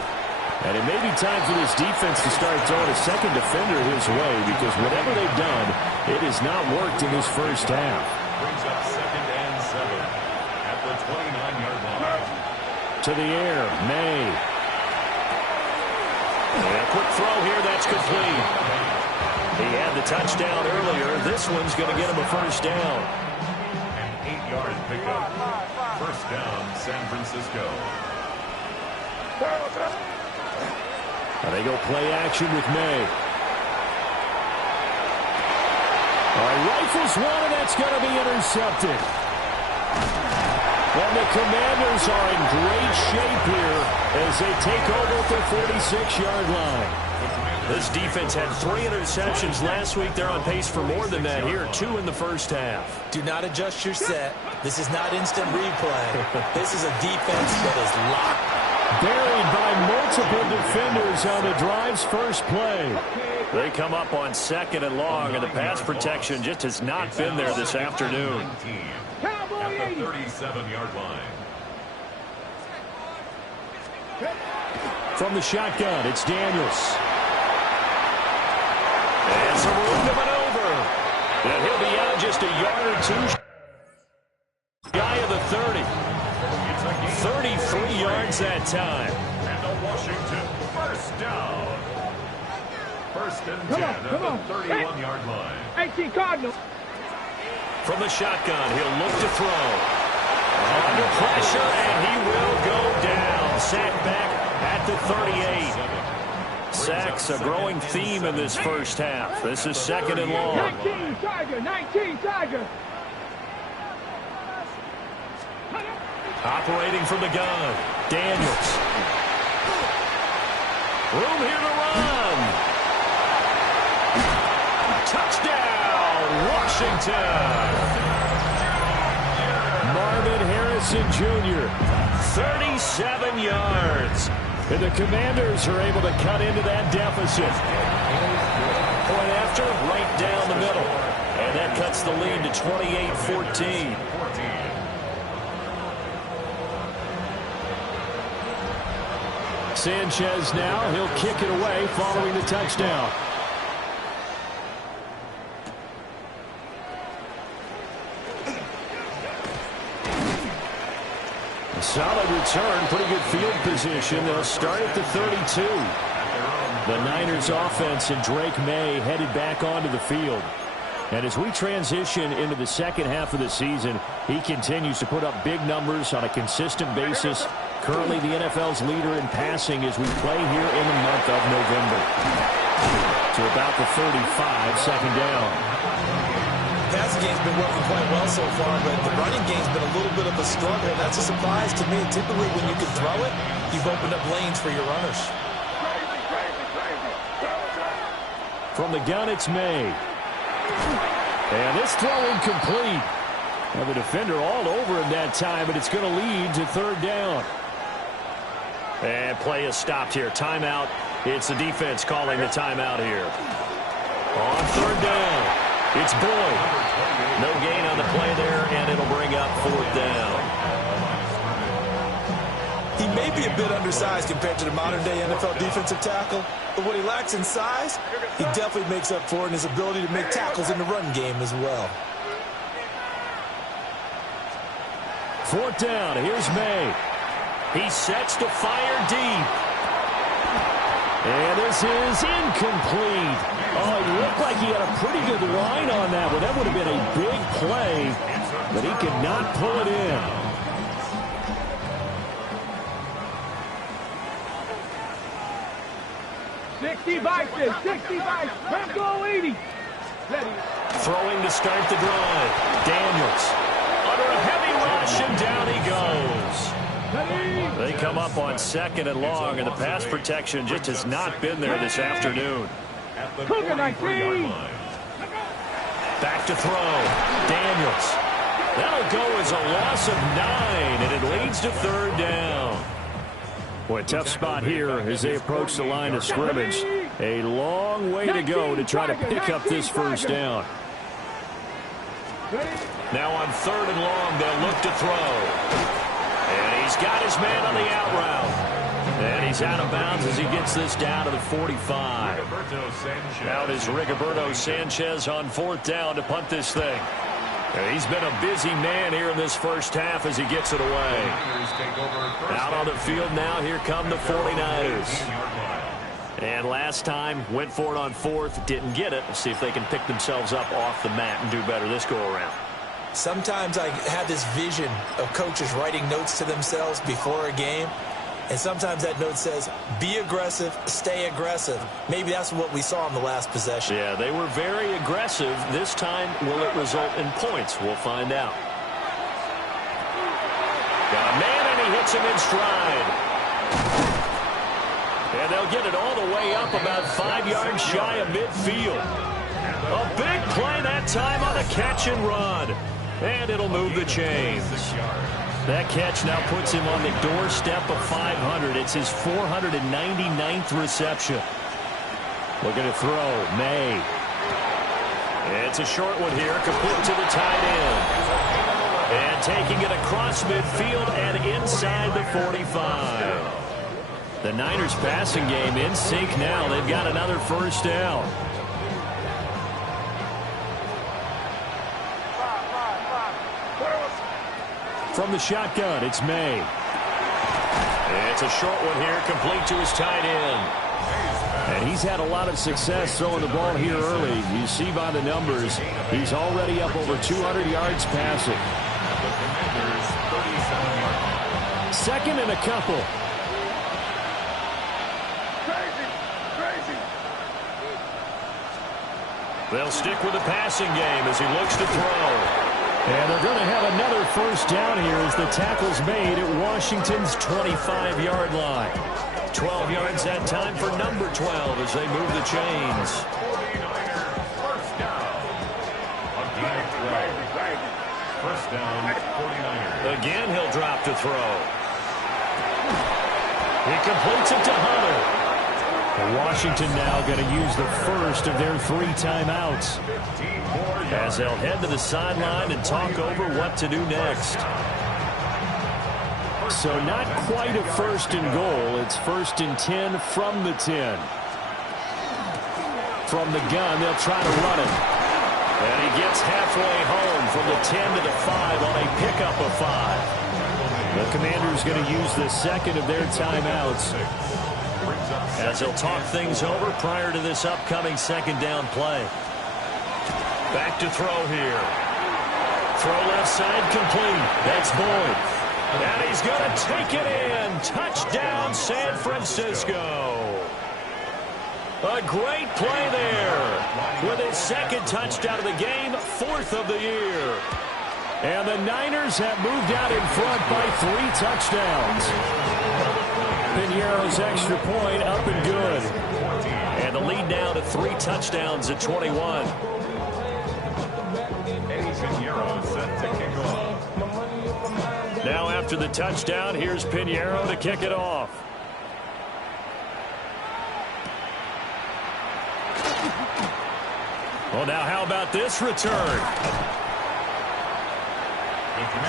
And it may be time for this defense to start throwing a second defender his way, because whatever they've done, it has not worked in this first half. Brings up 2nd and 7 at the 29-yard line. To the air, May. And a quick throw here, that's complete. He had the touchdown earlier. This one's going to get him a first down. An 8-yard pickup. First down, San Francisco. They go play action with May. All right, rifles one, and that's going to be intercepted. And the Commanders are in great shape here as they take over at their 46-yard line. This defense had 3 interceptions last week. They're on pace for more than that here. 2 in the first half. Do not adjust your set. This is not instant replay. This is a defense that is locked. Buried by multiple defenders on the drive's first play. They come up on 2nd and long, and the pass protection just has not been there this afternoon. At the 37-yard line. From the shotgun, it's Daniels. And some room to maneuver. And he'll be out just a yard or 2 shy of the 30. 33 yards that time. And a Washington first down. 1st and 10 at the 31-yard line. 18 Cardinals. From the shotgun, he'll look to throw. Under pressure, and he will go down. Sacked back at the 38. Sacks a growing theme in this first half. This is 2nd and long. 19 Tiger, 19 Tiger. Operating from the gun, Daniels. Room here to run. Touchdown, Washington. Marvin Harrison Jr. 37 yards. And the Commanders are able to cut into that deficit. Point after, right down the middle. And that cuts the lead to 28-14. Sanchez now, he'll kick it away following the touchdown. A solid return, pretty good field position. They'll start at the 32. The Niners offense and Drake May headed back onto the field. And as we transition into the second half of the season, he continues to put up big numbers on a consistent basis. Currently the NFL's leader in passing as we play here in the month of November. To about the 35, second down. Passing game's been working quite well so far, but the running game's been a little bit of a struggle. That's a surprise to me. Typically when you can throw it, you've opened up lanes for your runners. From the gun, it's May. And this throw incomplete. Now the defender all over him that time, but it's going to lead to third down. And play is stopped here. Timeout. It's the defense calling the timeout here. On third down, it's Boyd. No gain on the play there, and it'll bring up fourth down. He may be a bit undersized compared to the modern-day NFL defensive tackle, but what he lacks in size, he definitely makes up for in his ability to make tackles in the run game as well. Fourth down, here's May. He sets to fire deep. And this is incomplete. Oh, he looked like he had a pretty good line on that one. That would have been a big play, but he could not pull it in. Let's go 80. Throwing to start the drive. Daniels under a heavy rush, and down he goes. They come up on second and long, and the pass protection just has not been there this afternoon. Back to throw. Daniels. That'll go as a loss of 9, and it leads to third down. Boy, tough spot here as they approach the line of scrimmage. A long way to go to try to pick up this first down. Now on third and long, they'll look to throw. And he's got his man on the out route. And he's out of bounds as he gets this down to the 45. Out is Rigoberto Sanchez on fourth down to punt this thing. And he's been a busy man here in this first half as he gets it away. Out on the field now, here come the 49ers. And last time, went for it on fourth, didn't get it. Let's see if they can pick themselves up off the mat and do better this go-around. Sometimes I have this vision of coaches writing notes to themselves before a game, and sometimes that note says, be aggressive, stay aggressive. Maybe that's what we saw in the last possession. Yeah, they were very aggressive. This time, will it result in points? We'll find out. Got a man, and he hits him in stride. And they'll get it all the way up about 5 yards shy of midfield. A big play that time on a catch and run. And it'll move the chains. That catch now puts him on the doorstep of 500. It's his 499th reception. Looking to throw, May. It's a short one here, complete to the tight end. And taking it across midfield and inside the 45. The Niners passing game in sync now. They've got another first down. From the shotgun, it's May. It's a short one here, complete to his tight end. And he's had a lot of success throwing the ball here early. You see by the numbers, he's already up over 200 yards passing. Second and a couple. They'll stick with the passing game as he looks to throw. And they're going to have another first down here as the tackle's made at Washington's 25-yard line. 12 yards that time for number 12 as they move the chains. First down, 49ers. Again, he'll drop to throw. He completes it to Hunter. Washington now going to use the first of their 3 timeouts. as they'll head to the sideline and talk over what to do next. So not quite a first and goal. It's 1st and 10 from the 10. From the gun, they'll try to run it. And he gets halfway home from the 10 to the 5 on a pickup of 5. The Commanders going to use the second of their timeouts, as they'll talk things over prior to this upcoming second down play. Back to throw here. Throw left side complete. That's Boyd. And he's going to take it in. Touchdown, San Francisco. A great play there with his second touchdown of the game, 4th of the year. And the Niners have moved out in front by 3 touchdowns. Piñeiro's extra point up and good. And the lead now to 3 touchdowns at 21. Piñeiro set to kick off. Now after the touchdown, here's Piñeiro to kick it off. Well, now how about this return?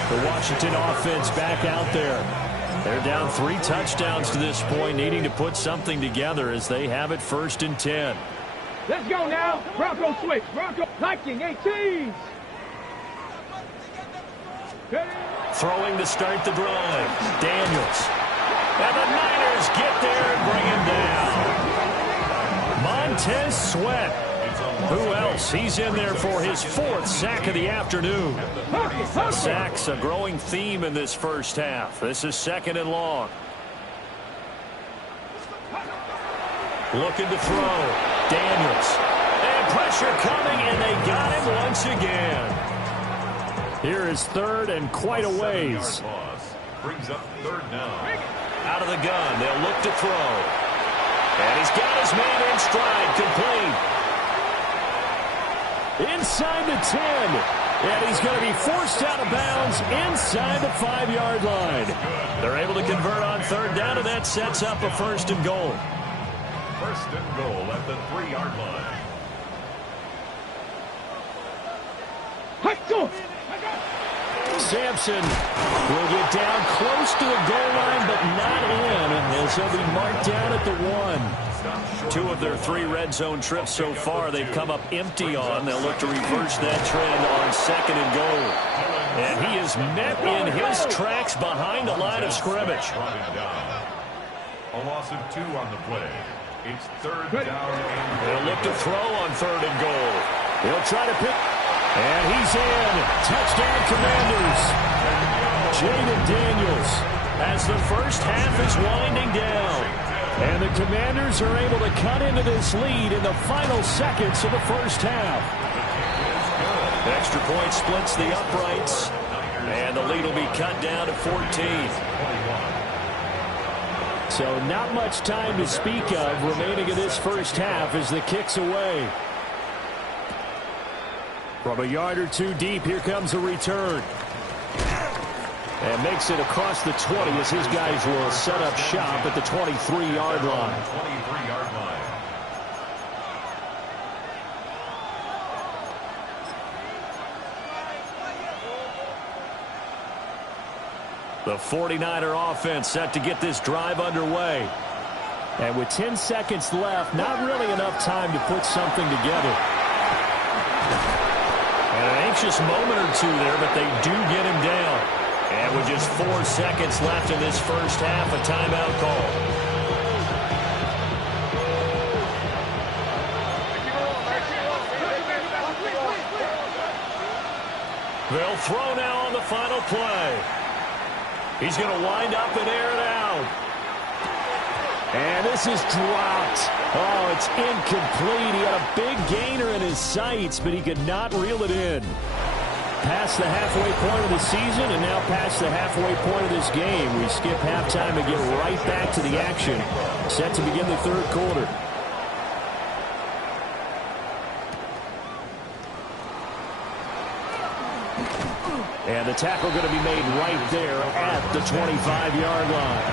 The Washington offense back out there. They're down 3 touchdowns to this point, needing to put something together as they have it 1st and 10. Let's go now. Bronco switch. Bronco liking 18. Throwing to start the drive. Daniels. And the Niners get there and bring him down. Montez Sweat. Who else? He's in there for his 4th sack of the afternoon. Sacks a growing theme in this first half. This is 2nd and long. Looking to throw. Daniels. And pressure coming, and they got him once again. Here is 3rd and quite a ways. Brings up 3rd down. Out of the gun. They'll look to throw. And he's got his man in stride. Complete. Inside the 10. And he's going to be forced out of bounds inside the 5-yard line. They're able to convert on 3rd down, and that sets up a 1st and goal. 1st and goal at the 3-yard line. Sampson will get down close to the goal line, but not in, as he'll be marked down at the 1. 2 of their 3 red zone trips so far they've come up empty on. They'll look to reverse that trend on 2nd and goal. And he is met in his tracks behind the line of scrimmage. A loss of 2 on the play. It's 3rd down. They'll look to throw on 3rd and goal. He'll try to pick. And he's in. Touchdown, Commanders. Jaden Daniels as the first half is winding down. And the Commanders are able to cut into this lead in the final seconds of the first half. Extra point splits the uprights. And the lead will be cut down to 14. So not much time to speak of remaining in this first half as the kick's away. From a yard or 2 deep, here comes a return. And makes it across the 20 as his guys will set up shop at the 23-yard line. 23-yard line. The 49er offense set to get this drive underway. And with 10 seconds left, not really enough time to put something together. And an anxious moment or 2 there, but they do get him down. And with just 4 seconds left in this first half, a timeout call. They'll throw now on the final play. He's going to wind up and air it out. And this is dropped. Oh, it's incomplete. He had a big gainer in his sights, but he could not reel it in. Past the halfway point of the season and now past the halfway point of this game. We skip halftime and get right back to the action. Set to begin the 3rd quarter. And the tackle going to be made right there at the 25-yard line.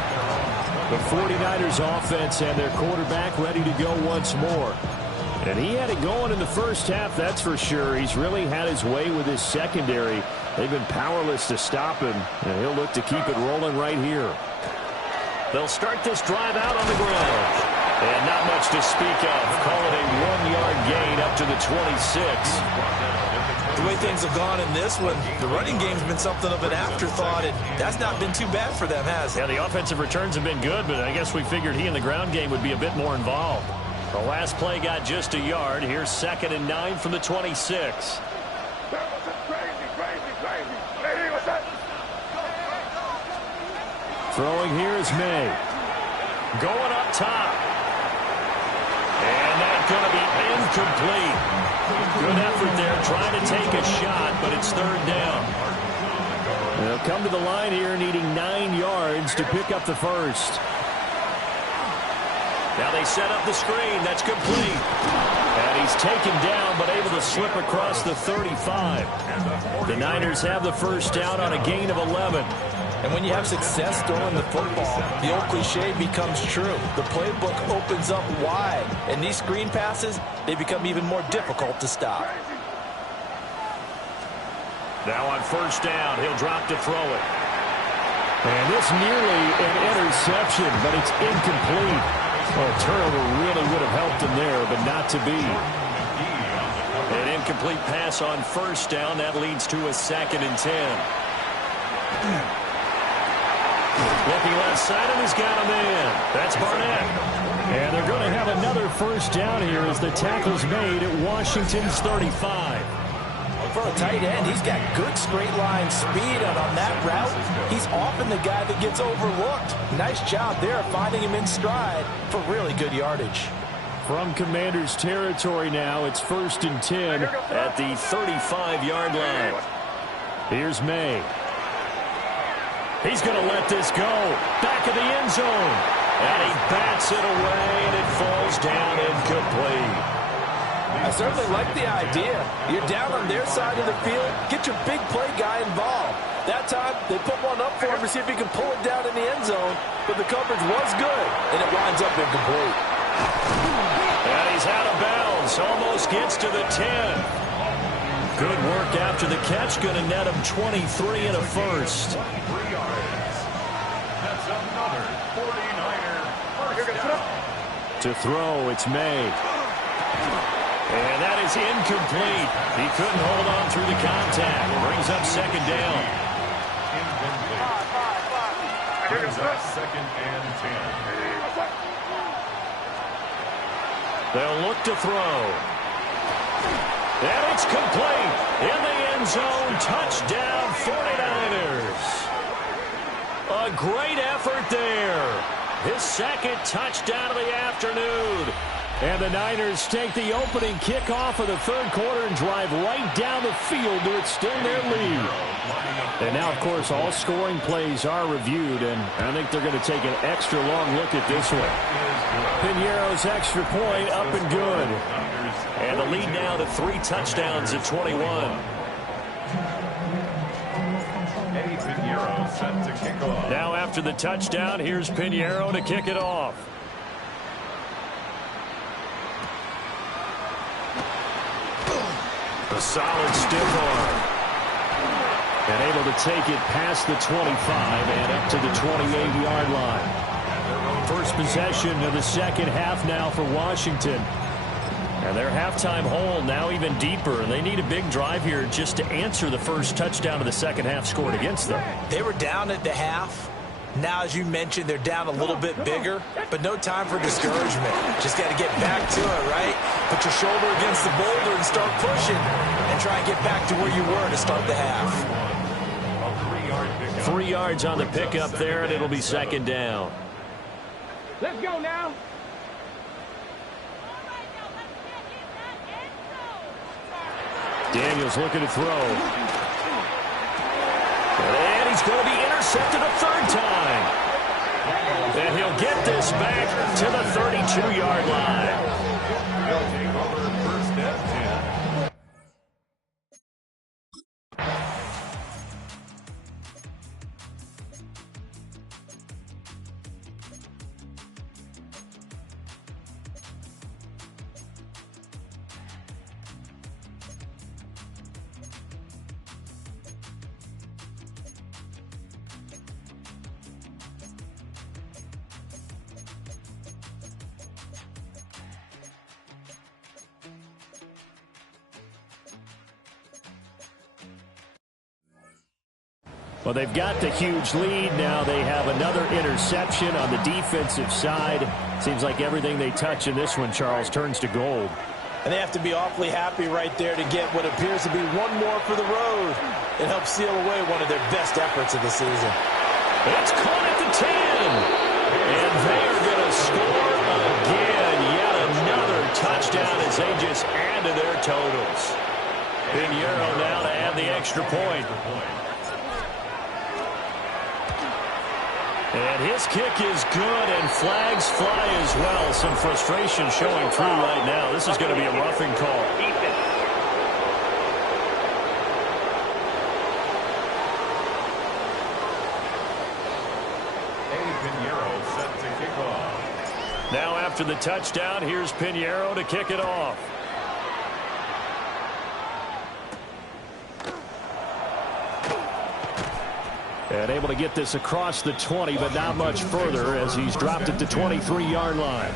The 49ers offense and their quarterback ready to go once more. And he had it going in the first half, that's for sure. He's really had his way with his secondary. They've been powerless to stop him, and he'll look to keep it rolling right here. They'll start this drive out on the ground. And not much to speak of. Call it a 1-yard gain up to the 26. The way things have gone in this one, the running game's been something of an afterthought, and that's not been too bad for them, has it? Yeah, the offensive returns have been good, but I guess we figured he in the ground game would be a bit more involved. The last play got just a yard. Here's 2nd and 9 from the 26. Throwing here is May. Going up top. And that's going to be incomplete. Good effort there trying to take a shot, but it's 3rd down. They'll come to the line here needing 9 yards to pick up the first. Now they set up the screen. That's complete. And he's taken down but able to slip across the 35. The Niners have the first down on a gain of 11. And when you have success throwing the football, the old cliche becomes true. The playbook opens up wide. And these screen passes, they become even more difficult to stop. Now on first down, he'll drop to throw it. And this nearly an interception, but it's incomplete. Well, a turnover really would have helped him there, but not to be. An incomplete pass on first down. That leads to a 2nd and 10. Looking left side, and he's got him in. That's Barnett. And they're going to have another first down here as the tackle's made at Washington's 35. For a tight end, he's got good straight line speed, and on that route, he's often the guy that gets overlooked. Nice job there finding him in stride for really good yardage. From Commander's territory now, it's 1st and 10 at the 35-yard line. Here's May. He's going to let this go. Back of the end zone. And he bats it away, and it falls down incomplete. I certainly like the idea. You're down on their side of the field. Get your big play guy involved. That time, they put one up for him to see if he can pull it down in the end zone. But the coverage was good, and it winds up incomplete. And he's out of bounds. Almost gets to the 10. Good work after the catch. Going to net him 23 and a first. 3 yards. That's another 49er first down. To throw, it's May. And that is incomplete. He couldn't hold on through the contact. Brings up 2nd down. Incomplete. Brings up 2nd and 10. They'll look to throw. And it's complete. In the end zone. Touchdown 49ers. A great effort there. His 2nd touchdown of the afternoon. And the Niners take the opening kickoff of the 3rd quarter and drive right down the field to extend their lead. And now, of course, all scoring plays are reviewed, and I think they're going to take an extra long look at this one. Pinheiro's extra point up and good. And the lead now to 3 touchdowns at 21. Eddie Pinheiro set to kick off. Now after the touchdown, here's Pinheiro to kick it off. A solid stiff arm. And able to take it past the 25 and up to the 28-yard line. First possession of the 2nd half now for Washington. And their halftime hole now even deeper, and they need a big drive here just to answer the first touchdown of the 2nd half scored against them. They were down at the half. Now, as you mentioned, they're down a little bit bigger, but no time for discouragement. Just got to get back to it, right? Put your shoulder against the boulder and start pushing, and try and get back to where you were to start the half. 3 yards on the pickup there, and it'll be 2nd down. Let's go now. Daniels looking to throw. And he's going to be intercepted a 3rd time. And he'll get this back to the 32-yard line. They'll take over 1st and 10. Well, they've got the huge lead. Now they have another interception on the defensive side. Seems like everything they touch in this one, Charles, turns to gold. And they have to be awfully happy right there to get what appears to be one more for the road. It helps seal away one of their best efforts of the season. It's caught at the 10. And they are going to score again. Yet another touchdown as they just add to their totals. Pinheiro now to add the extra point. And his kick is good, and flags fly as well. Some frustration showing through right now. This is going to be a roughing call. Pinheiro set to kick off. Now after the touchdown, here's Pinheiro to kick it off. And able to get this across the 20, but not much further as he's dropped it to 23-yard line.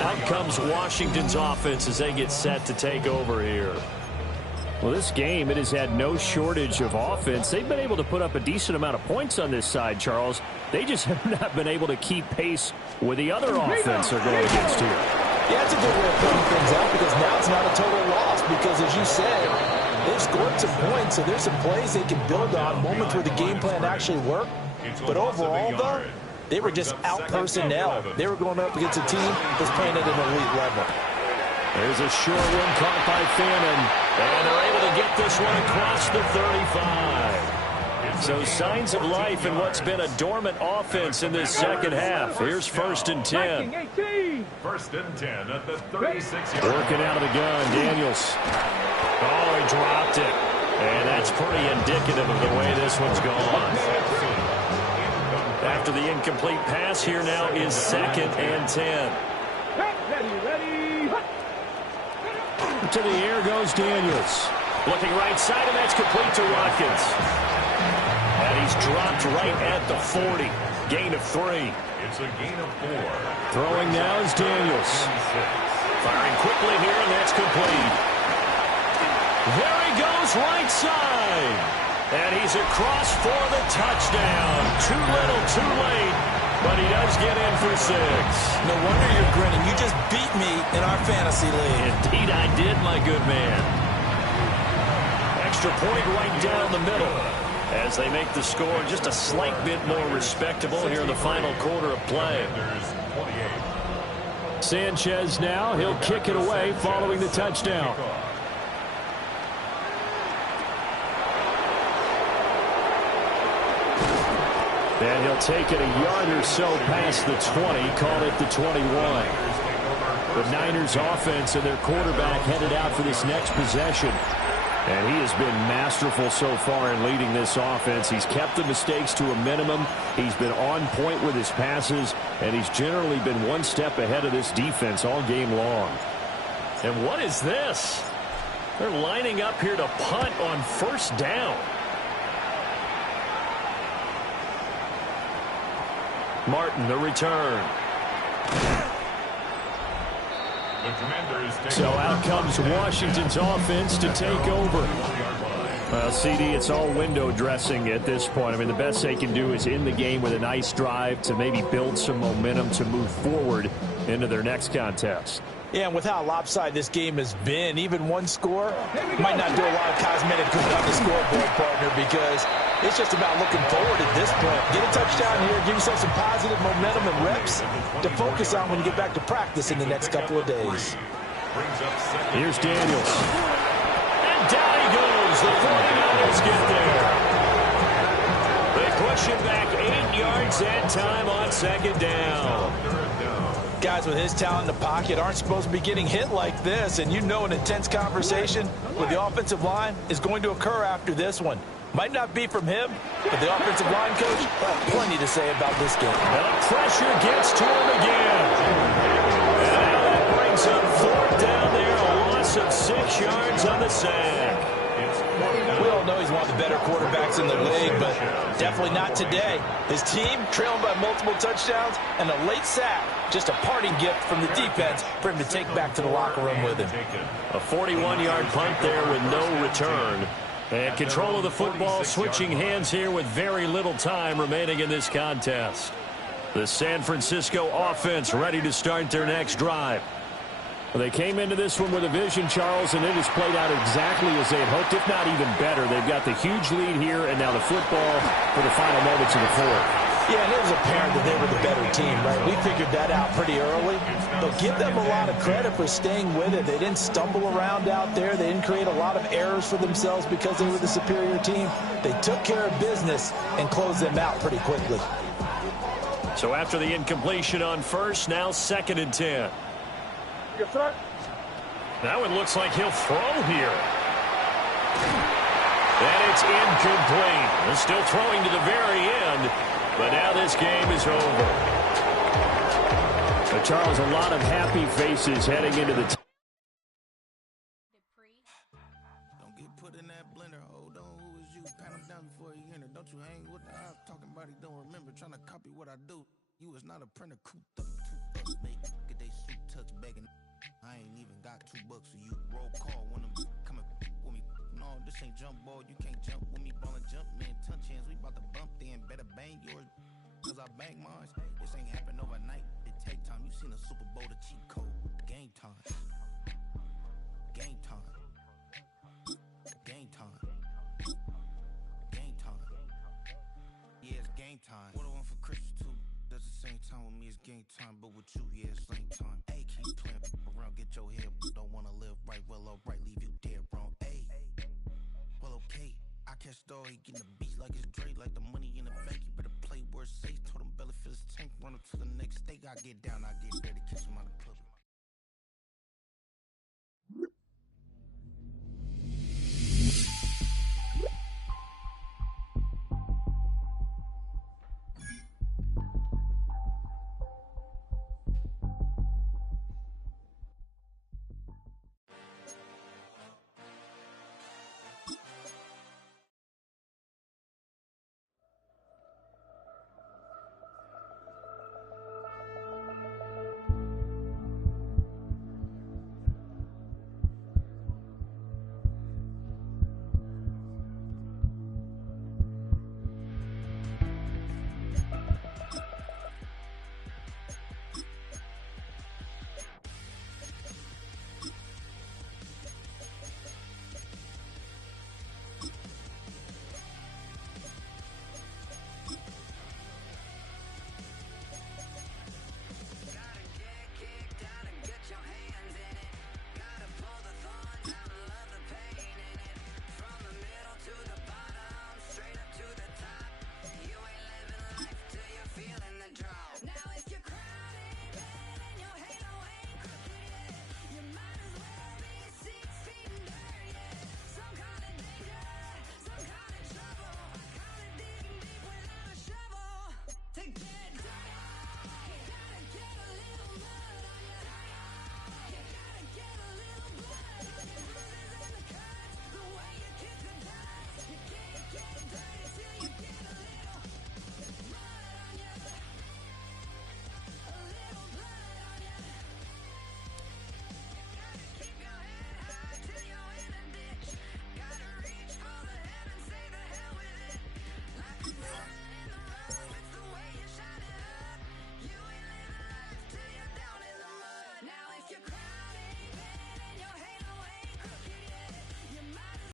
Out comes Washington's offense as they get set to take over here. Well, this game, it has had no shortage of offense. They've been able to put up a decent amount of points on this side, Charles. They just have not been able to keep pace with the other offense they're going against here. Yeah, it's a good way of putting things out because now it's not a total loss because, as you said, they've scored some points, so there's some plays they can build on, moments where the game plan actually worked. But overall, though, they were just out-personnel. They were going up against a team that's playing at an elite level. There's a short one caught by Fannin, and they're able to get this one across the 35. So signs of life in what's been a dormant offense in this second half. Here's 1st and 10. 1st and 10 at the 36-yard line. Working out of the gun, Daniels. Oh, he dropped it. And that's pretty indicative of the way this one's gone. After the incomplete pass, here now is 2nd and 10. To the air goes Daniels. Looking right side, and that's complete to Watkins. And he's dropped right at the 40. Gain of 3. It's a gain of 4. Throwing now is Daniels. Firing quickly here, and that's complete. There he goes right side. And he's across for the touchdown. Too little, too late. But he does get in for 6. No wonder you're grinning. You just beat me in our fantasy league. Indeed I did, my good man. Extra point right down the middle as they make the score just a slight bit more respectable here in the final quarter of play. Sanchez now, he'll kick it away following the touchdown. And he'll take it a yard or so past the 20, call it the 21. The Niners offense and their quarterback headed out for this next possession. And he has been masterful so far in leading this offense. He's kept the mistakes to a minimum. He's been on point with his passes, and he's generally been one step ahead of this defense all game long. And what is this? They're lining up here to punt on 1st down. Martin, the return. So out comes Washington's offense to take over. Well, CD, it's all window dressing at this point. I mean, the best they can do is end the game with a nice drive to maybe build some momentum to move forward into their next contest. Yeah, and with how lopsided this game has been, even one score might not do a lot of cosmetic good on the scoreboard, partner, because it's just about looking forward at this point. Get a touchdown here, give yourself some positive momentum and reps to focus on when you get back to practice in the next couple of days. Here's Daniels. And down he goes. The 49ers get there. They push him back 8 yards that time on 2nd down. Guys with his talent in the pocket aren't supposed to be getting hit like this, and you know an intense conversation with the offensive line is going to occur after this one. Might not be from him, but the offensive line coach has plenty to say about this game. The pressure gets to him again. And now that brings up 4th down there, a loss of 6 yards on the sack. We all know he's one of the better quarterbacks in the league, but definitely not today. His team trailing by multiple touchdowns and a late sack. Just a parting gift from the defense for him to take back to the locker room with him. A 41-yard punt there with no return. And control of the football switching hands here with very little time remaining in this contest. The San Francisco offense ready to start their next drive. Well, they came into this one with a vision, Charles, and it has played out exactly as they had hoped, if not even better. They've got the huge lead here, and now the football for the final moments of the fourth. Yeah, and it was apparent that they were the better team, right? We figured that out pretty early. But give them a lot of credit for staying with it. They didn't stumble around out there. They didn't create a lot of errors for themselves because they were the superior team. They took care of business and closed them out pretty quickly. So after the incompletion on first, now 2nd and 10. Now it looks like he'll throw here. And it's incomplete. They're still throwing to the very end, but now this game is over. So Charles, a lot of happy faces heading into the Don't get put in that blender. Hold on, who is you? Pat him down before he enter. Don't you hang with the eyes talking about he don't remember. Trying to copy what I do. You is not a printer. Cooped up, too up, make get they suit touch begging. I ain't even got $2 for you. Roll call when I'm coming with me. No, this ain't jump ball. You can't jump with me. Ball and jump, man. Touch hands. We about to bump then. Better bang yours. Cause I bang mine. This ain't happen overnight. It take time. You seen a Super Bowl, the cheat code. Game time. Game time. Game time. Game time. Yeah, it's game time. What I want for Christmas too. That's the same time with me. It's game time. But with you, yeah, it's same time. Hey, keep playing around. Get your head. Don't wanna live right. Well, alright. Leave you dead wrong. Hey. Well, okay. I catch the dog. He getting the beat like it's Dre. Like the money in the bank. You better play where it's safe. Told him belly for his tank. Run up to the next stake. I get down. I get ready to catch him out of public.